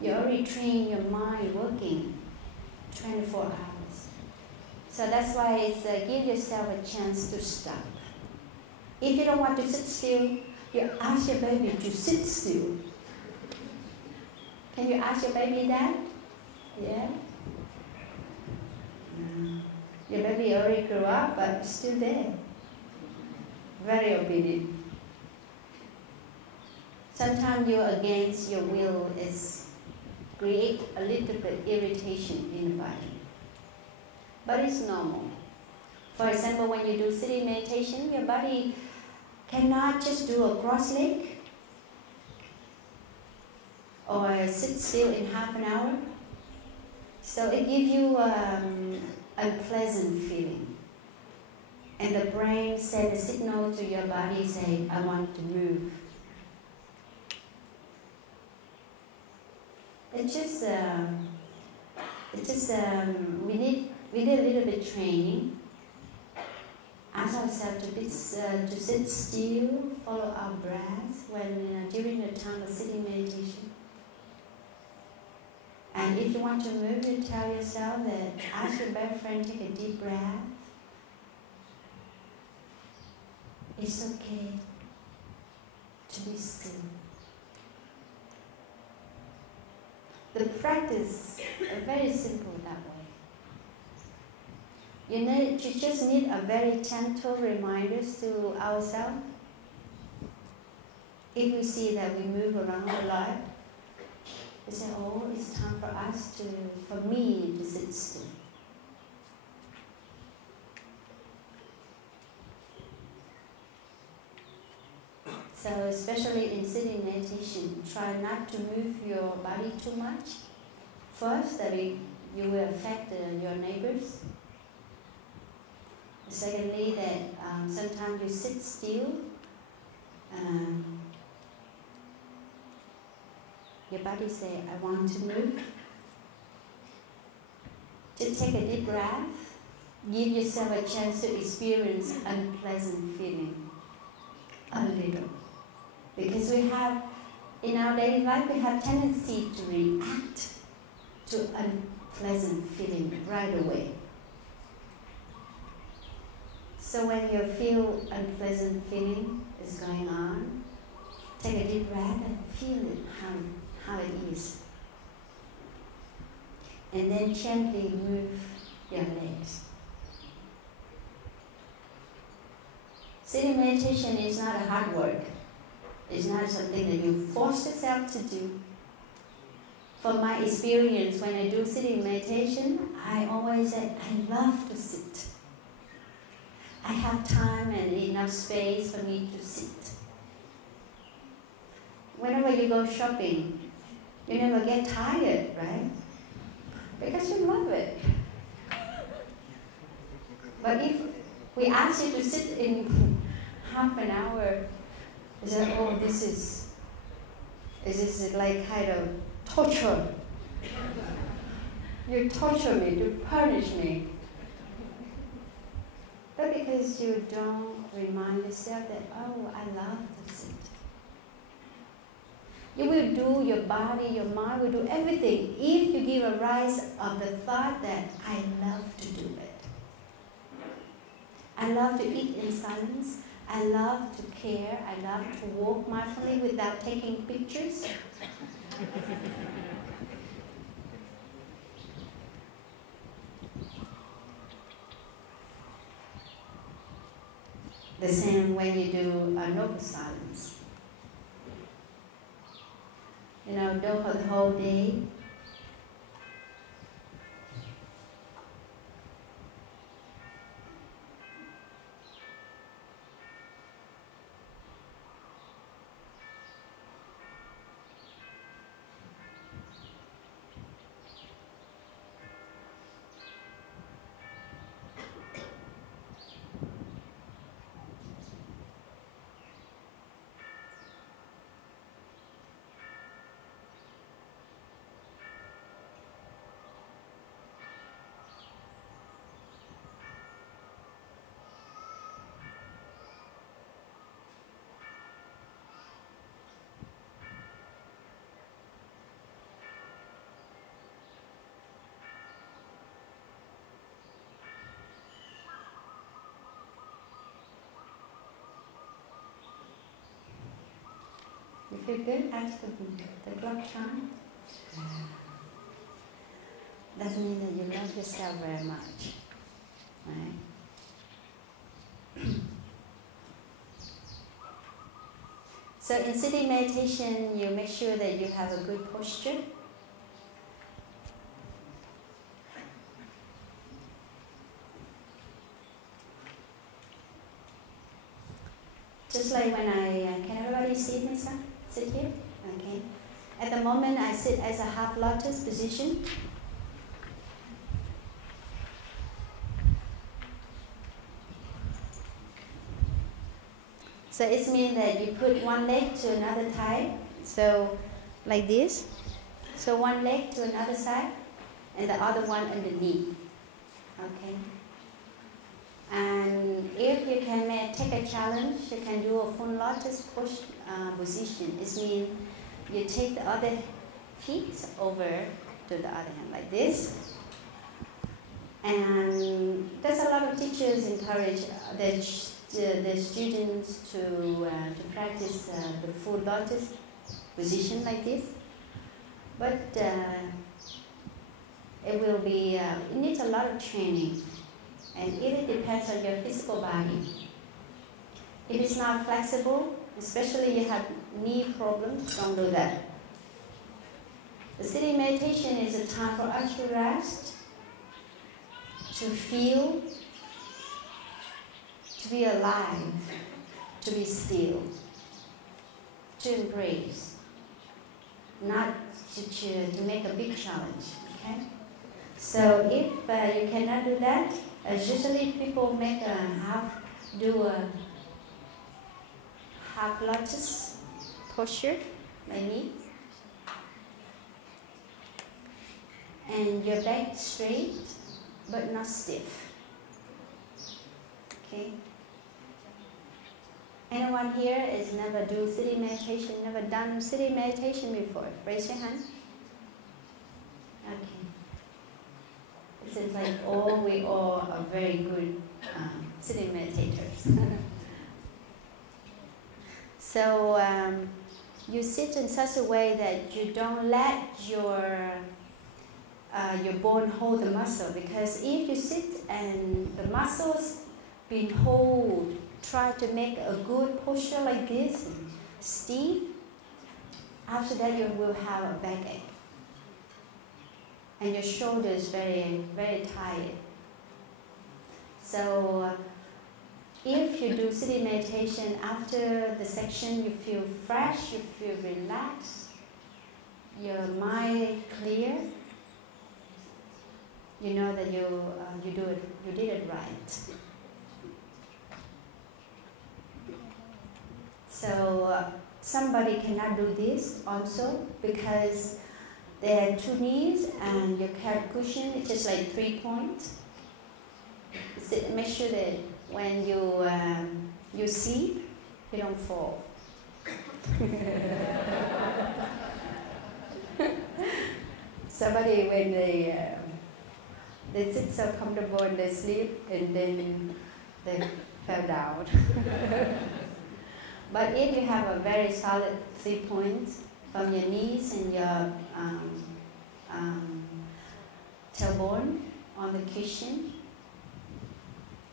you already train your mind working 24 hours. So that's why it's give yourself a chance to stop. If you don't want to sit still, you ask your baby to sit still. Can you ask your baby that? Yeah? Your baby already grew up, but still there. Very obedient. Sometimes you're against your will is create a little bit irritation in the body. But it's normal. For example, when you do sitting meditation, your body cannot just do a cross leg or sit still in half an hour. So it gives you unpleasant feeling. And the brain sends a signal to your body saying, I want to move. We need a little bit training. Ask ourselves to sit still, follow our breath when during the time of sitting meditation. And if you want to move, you tell yourself that ask your best friend take a deep breath. It's okay to be still. The practice is very simple that way. You just need a very gentle reminders to ourselves. If we see that we move around a lot, we say, oh, it's time for me to sit still. So especially in sitting meditation, try not to move your body too much. First, that you will affect your neighbors. Secondly, that sometimes you sit still, your body say, I want to move. Just take a deep breath give yourself a chance to experience unpleasant feeling a little. Because we have, in our daily life, we have tendency to react to unpleasant feeling right away. So when you feel unpleasant feeling is going on, take a deep breath and feel it, how it is. And then gently move your legs. Sitting meditation is not a hard work. It's not something that you force yourself to do. From my experience, when I do sitting meditation, I always say, I love to sit. I have time and enough space for me to sit. Whenever you go shopping, you never get tired, right? Because you love it. But if we ask you to sit in half an hour, you say, oh, this is like kind of torture. You torture me, to punish me. But because you don't remind yourself that, oh, I love to sit. You will do, your body, your mind will do everything if you give a rise of the thought that I love to do it. I love to eat in silence. I love to care. I love to walk mindfully without taking pictures. The same when you do a noble silence. You know, do for the whole day. If you're good, ask the clock chime. Doesn't mean that you love yourself very much, right? So in sitting meditation, you make sure that you have a good posture. Just like when can everybody see myself? Sit here? Okay. At the moment, I sit as a half lotus position. So it means that you put one leg to another thigh, so like this. So one leg to another side, and the other one underneath. Okay. And if you can take a challenge, you can do a full lotus position. It means you take the other feet over to the other hand like this. And there's a lot of teachers encourage the students to practice the full lotus position like this. But it needs a lot of training. And it depends on your physical body. If it's not flexible, especially you have knee problems, don't do that. The sitting meditation is a time for us to rest, to feel, to be alive, to be still, to embrace, not to make a big challenge, okay? So if you cannot do that, usually people do a half lotus posture, like me. And your back straight, but not stiff. Okay? Anyone here is never do sitting meditation, never done sitting meditation before? Raise your hand. Okay. It seems like we all are very good sitting meditators. So you sit in such a way that you don't let your bone hold the muscle, because if you sit and the muscles being hold, try to make a good posture like this, stiff, after that you will have a backache. And your shoulders very, very tired. So if you do sitting meditation, after the section you feel fresh, you feel relaxed, your mind clear, you know that you did it right. So somebody cannot do this also because there are 2 knees and your carrot cushion is just like 3 points. Make sure that when you sleep, you don't fall. Somebody, when they sit so comfortable and they sleep, and then they fell down. But if you have a very solid 3 points from your knees and your tailbone on the cushion,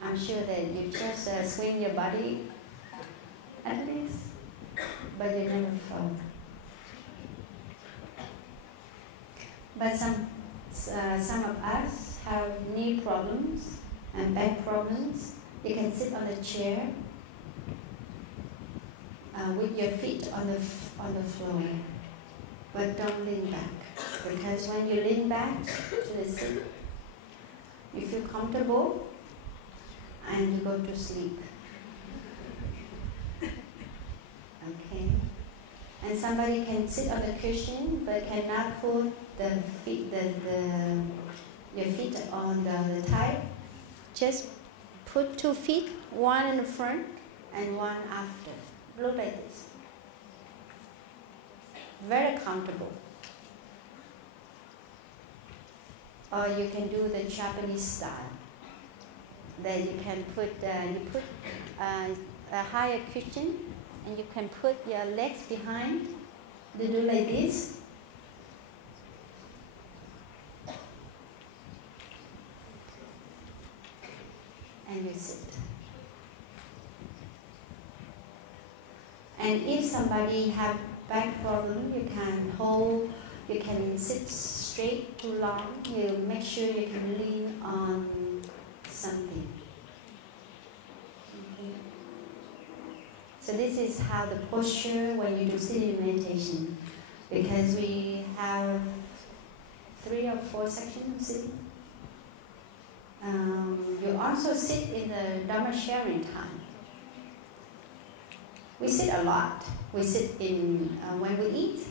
I'm sure that you just swing your body at least, but you never fall. But some of us have knee problems and back problems. You can sit on a chair with your feet on the floor, but don't lean back, because when you lean back to the seat, you feel comfortable and you go to sleep. Okay? And somebody can sit on the cushion but cannot put your feet on the thigh. Just put 2 feet, one in the front and one after. Look like this. Very comfortable. Or you can do the Japanese style. That you can put a higher cushion, and you can put your legs behind. You do like this. And you sit. And if somebody have back problem, you can sit straight too long. You make sure you can lean on something. Okay. So this is how the posture when you do sitting meditation, because we have 3 or 4 sections of sitting. You also sit in the Dharma sharing time. We sit a lot. We sit in when we eat.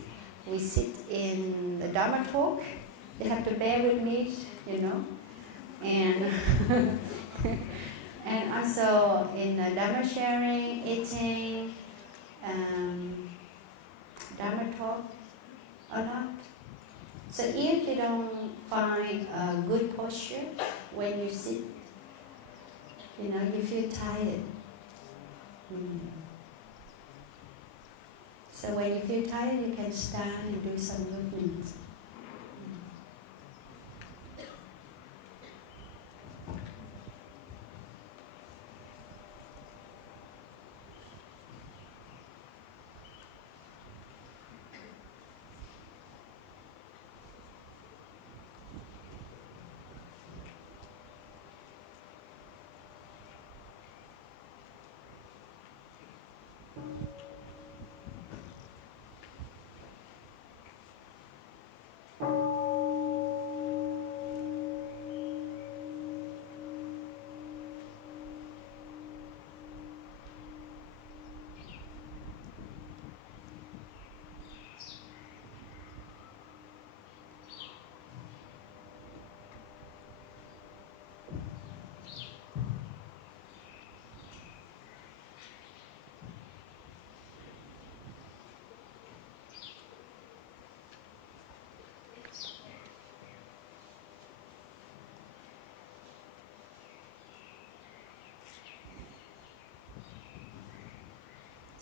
We sit in the Dharma talk. You have to bear with me, you know. And and also in the Dharma sharing, eating, Dharma talk a lot. So if you don't find a good posture when you sit, you know, you feel tired. So when you feel tired, you can stand and do some movements.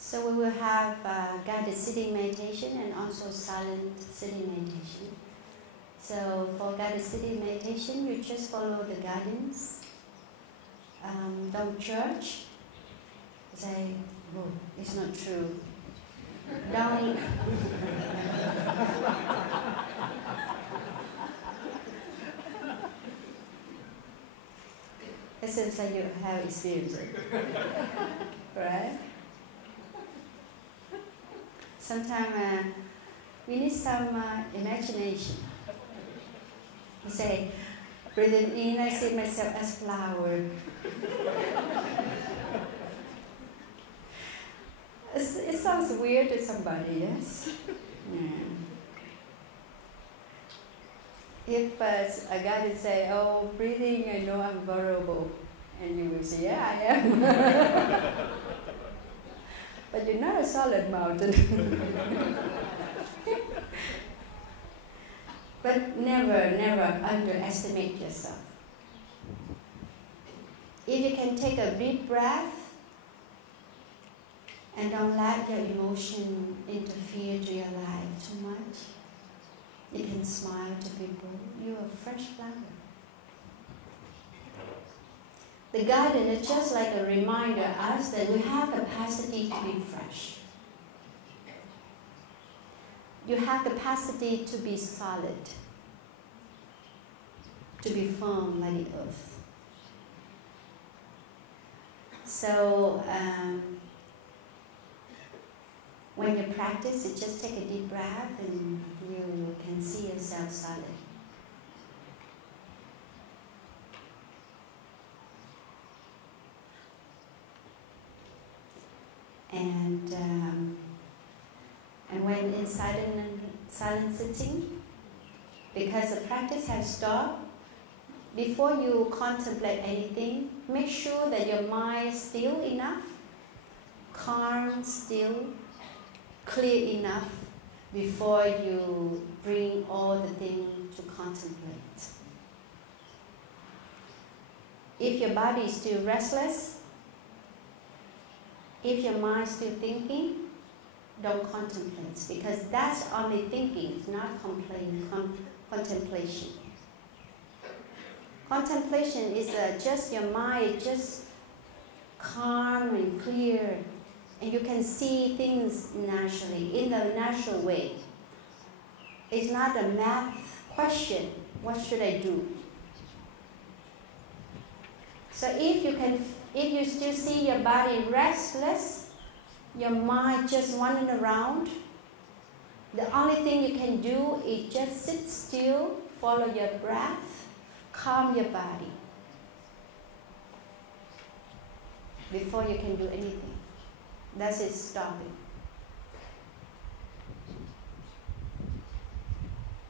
So we will have guided sitting meditation and also silent sitting meditation. So for guided sitting meditation, you just follow the guidance. Don't judge. Say, oh, it's not true. Don't. It seems like you have experience it, right? Sometimes we need some imagination. You say, breathing in, I see myself as flower. It sounds weird to somebody, yes? Yeah. If a guy would say, oh, breathing, I know I'm vulnerable. And you will say, yeah, I am. But you're not a solid mountain. But never underestimate yourself. If you can take a deep breath and don't let your emotion interfere to your life too much, you can smile to people. You're a fresh flower. The garden is just like a reminder to us that we have capacity to be fresh. You have capacity to be solid, to be firm like the earth. So when you practice, you just take a deep breath and you can see yourself solid. And when in silent sitting, because the practice has stopped, before you contemplate anything, make sure that your mind is still enough, calm, still, clear enough before you bring all the things to contemplate. If your body is still restless, if your mind is still thinking, don't contemplate, because that's only thinking, it's not contemplation. Contemplation is just your mind, just calm and clear, and you can see things naturally, in a natural way. It's not a math question, what should I do? So if you still see your body restless, your mind just running around, the only thing you can do is just sit still, follow your breath, calm your body before you can do anything. That's it, stopping.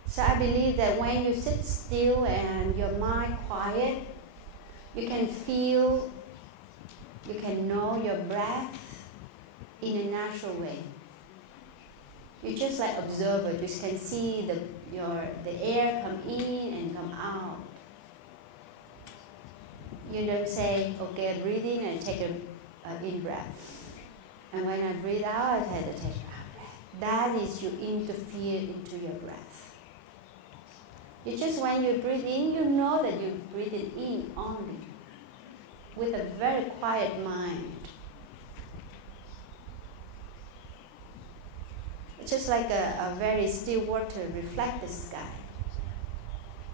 So I believe that when you sit still and your mind quiet, you can feel, you can know your breath in a natural way. You just like observer, you can see the air come in and come out. You don't say, okay, breathe in and take an in breath. And when I breathe out, I take out breath. That is you interfere into your breath. You just, when you breathe in, you know that you breathe it in only, with a very quiet mind. It's just like a very still water reflect the sky.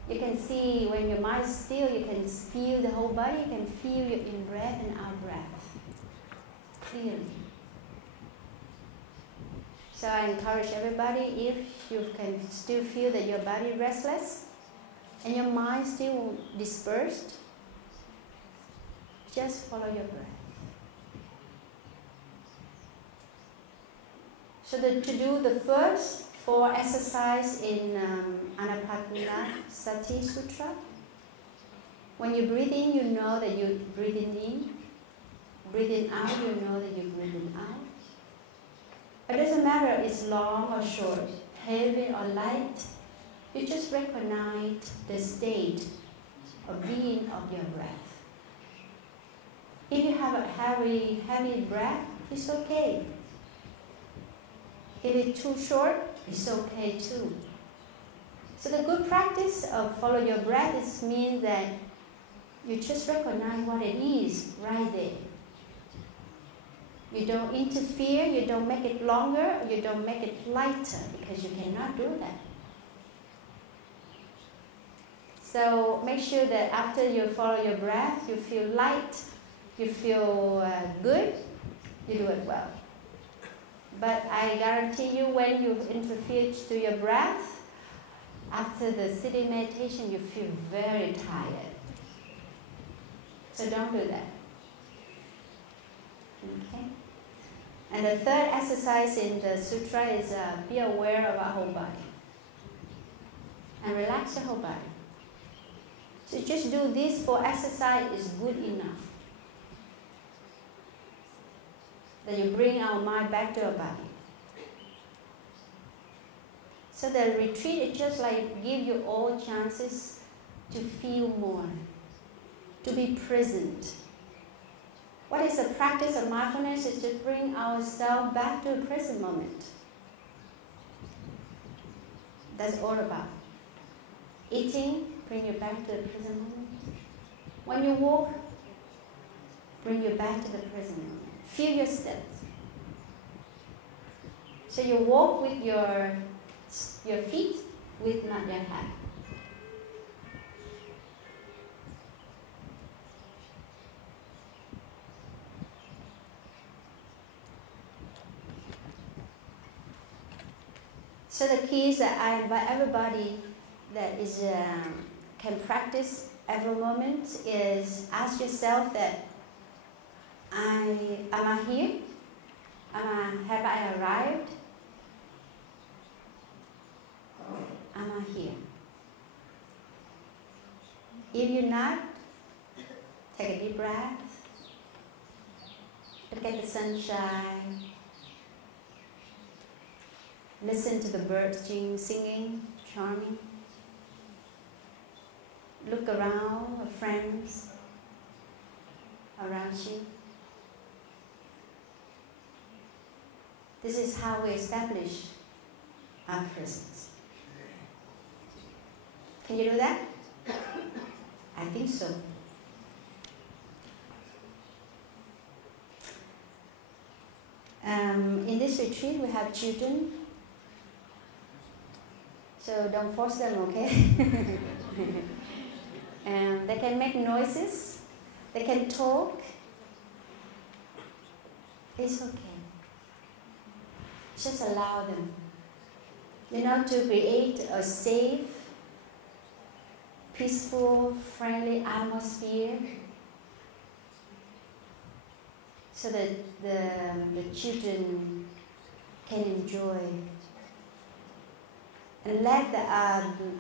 You can see when your mind is still, you can feel the whole body, you can feel your in-breath and out-breath clearly. So I encourage everybody, if you can still feel that your body is restless and your mind still dispersed, just follow your breath. So to do the first 4 exercises in Anapanasati Sutra, when you breathe in, you know that you're breathing in. Breathing out, you know that you're breathing out. It doesn't matter if it's long or short, heavy or light. You just recognize the state of being of your breath. If you have a heavy breath, it's okay. If it's too short, it's okay too. So the good practice of follow your breath is means that you just recognize what it is right there. You don't interfere, you don't make it longer, you don't make it lighter, because you cannot do that. So make sure that after you follow your breath, you feel light, you feel good, you do it well. But I guarantee you, when you interfere to your breath, after the sitting meditation, you feel very tired. So don't do that. Okay? And the third exercise in the sutra is be aware of our whole body. And relax your whole body. So just do this for exercise is good enough. That you bring our mind back to our body. So the retreat is just like give you all chances to feel more, to be present. What is the practice of mindfulness? Is to bring ourselves back to the present moment. That's all about. Eating, bring you back to the present moment. When you walk, bring you back to the present moment. Feel your steps. So you walk with your feet, with not your hand. So the key is that I invite everybody that is can practice every moment is ask yourself that am I here? Have I arrived? Am I here? If you're not, take a deep breath. Look at the sunshine. Listen to the birds singing, charming. Look around, at friends around you. This is how we establish our presence. Can you do that? I think so. In this retreat, we have children. So don't force them, okay? They can make noises. They can talk. It's okay. Just allow them. To create a safe, peaceful, friendly atmosphere so that the children can enjoy and let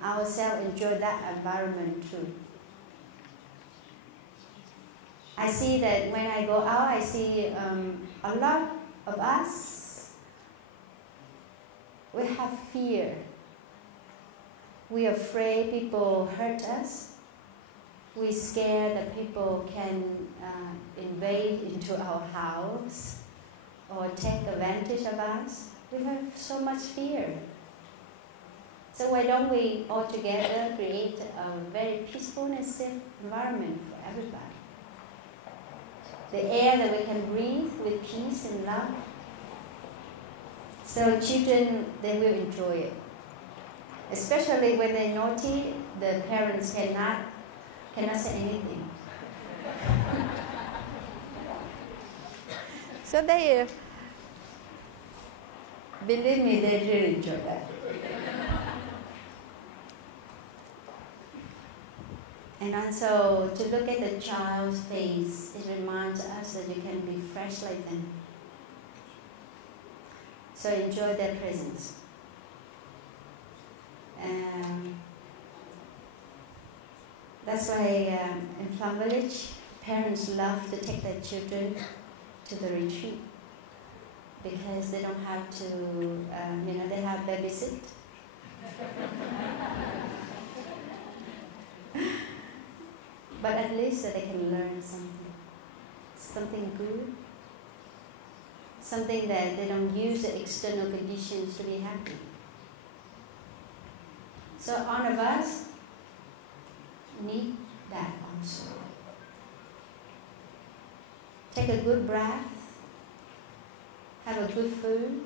ourselves enjoy that environment too. I see that when I go out, I see a lot of us, we have fear. We're afraid people hurt us. We're scared that people can invade into our house or take advantage of us. We have so much fear. So why don't we all together create a very peaceful and safe environment for everybody? The air that we can breathe with peace and love. So children, they will enjoy it. Especially when they're naughty, the parents cannot say anything. So they, believe me, they really enjoy that. And also, to look at the child's face, it reminds us that you can be fresh like them. So enjoy their presence. That's why in Plum Village, parents love to take their children to the retreat because they don't have to, they have babysit. But at least they can learn something good, something that they don't use the external conditions to be happy. So all of us need that also. Take a good breath, have a good food,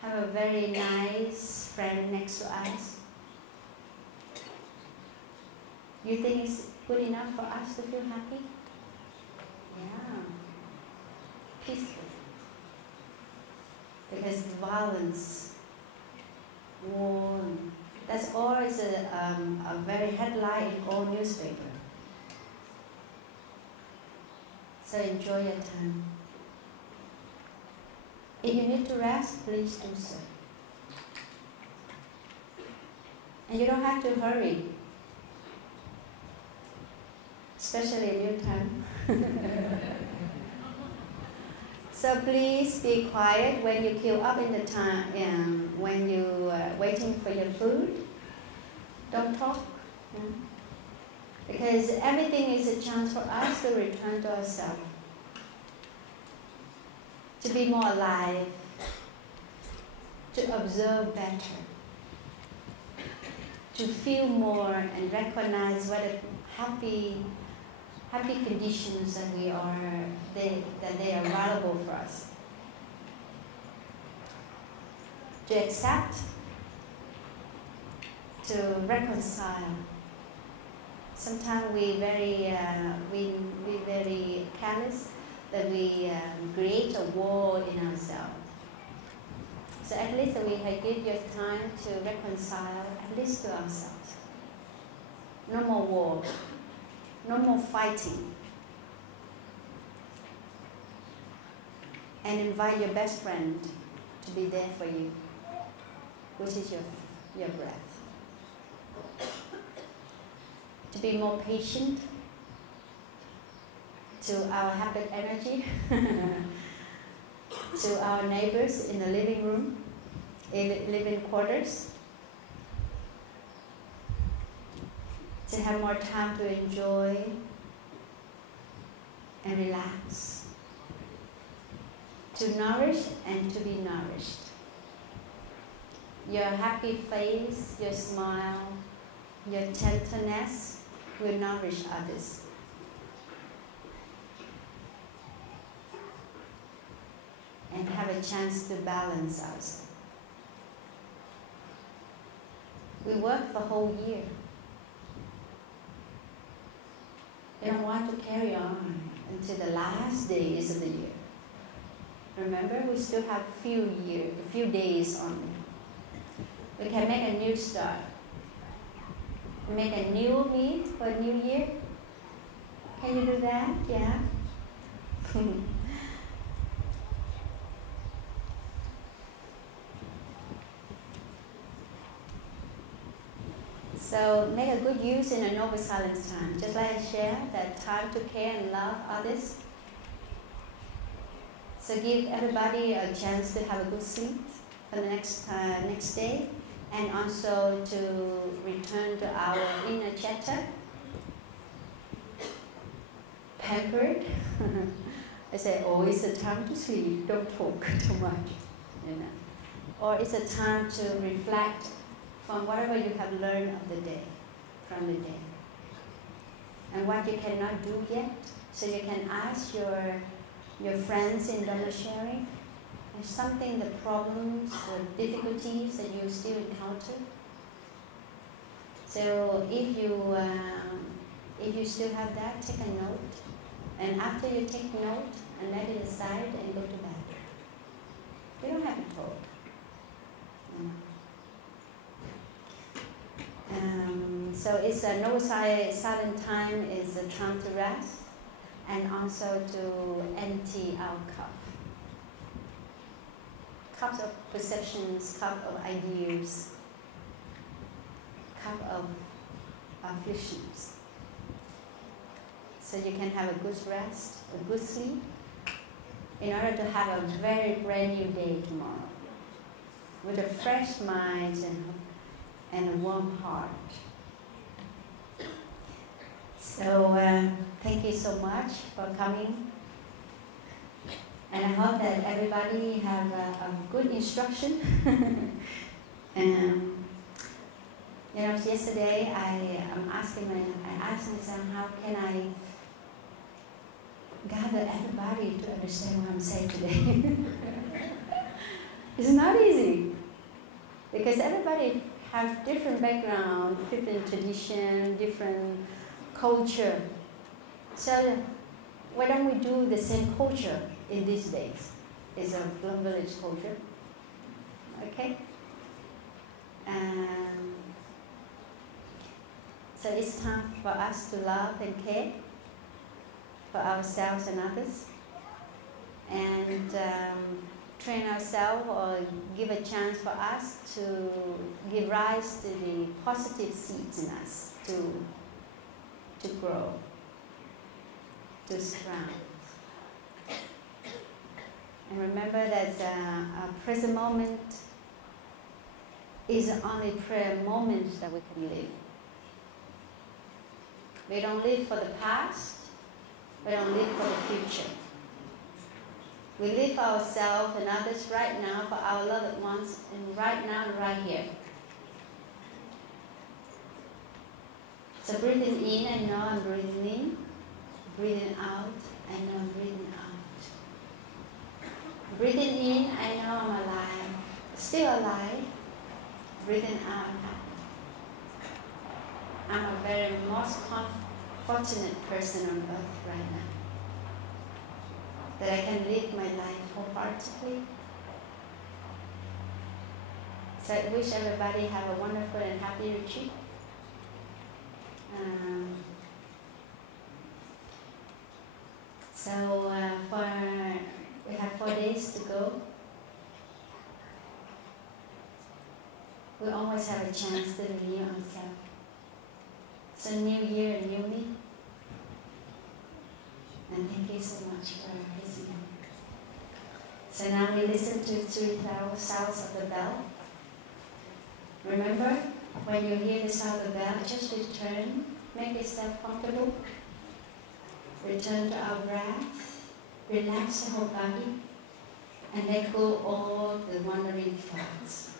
have a very nice friend next to us. You think it's good enough for us to feel happy? Yeah. Peaceful. Because violence, war, that's always a very headline in all newspapers. So enjoy your time. If you need to rest, please do so. And you don't have to hurry, especially in your time. So please be quiet when you queue up in the time, when you are waiting for your food. Don't talk. Because everything is a chance for us to return to ourselves. To be more alive. To observe better. To feel more and recognize what a happy conditions that they are valuable for us. To accept, to reconcile. Sometimes we very careless that we create a wall in ourselves. So at least we have give your time to reconcile, at least to ourselves. No more war. No more fighting. And invite your best friend to be there for you, which is your breath. To be more patient to our habit energy, to our neighbors in the living room, in living quarters. To have more time to enjoy and relax. To nourish and to be nourished. Your happy face, your smile, your gentleness will nourish others. And have a chance to balance us. We work the whole year. We don't want to carry on until the last days of the year. Remember, we still have a few days only. We can make a new start. Make a new me for a new year. Can you do that? Yeah. So make a good use in a noble silence time. Just like I shared, that time to care and love others. So give everybody a chance to have a good sleep for the next day, and also to return to our inner chatter. Pampered. I say, oh, it's a time to sleep. Don't talk too much, you know. Or it's a time to reflect from whatever you have learned of the day, from the day. And what you cannot do yet, so you can ask your friends in Dharma sharing, and something, the problems, the difficulties that you still encounter. So if you still have that, take a note. And after you take note, and let it aside and go to bed. You don't have to talk. So it's a no silent time is a time to rest, and also to empty our cup. Cups of perceptions, cup of ideas, cup of afflictions. So you can have a good rest, a good sleep, in order to have a very brand new day tomorrow, with a fresh mind and a warm heart. So thank you so much for coming. And I hope that everybody have a good instruction. Yesterday I asked myself, how can I gather everybody to understand what I'm saying today? It's not easy, because everybody have different background, different tradition, different culture. So why don't we do the same culture in these days? It's a Plum Village culture. Okay? So it's time for us to love and care for ourselves and others, and train ourselves, or give a chance for us to give rise to the positive seeds in us to grow, to sprout. And remember that a present moment is the only prayer moment that we can live. We don't live for the past, we don't live for the future. We live for ourselves and others right now, for our loved ones, and right now, right here. So breathing in, I know I'm breathing in. Breathing out, I know I'm breathing out. Breathing in, I know I'm alive, still alive. Breathing out, I'm a very most fortunate person on earth right now, that I can live my life wholeheartedly. So I wish everybody have a wonderful and happy retreat. We have 4 days to go. We always have a chance to renew ourselves. So new year, new me. And thank you so much for listening. So now we listen to 3 sounds of the bell. Remember, when you hear the sound of the bell, just return, make yourself comfortable. Return to our breath, relax the whole body, and let go all the wandering thoughts.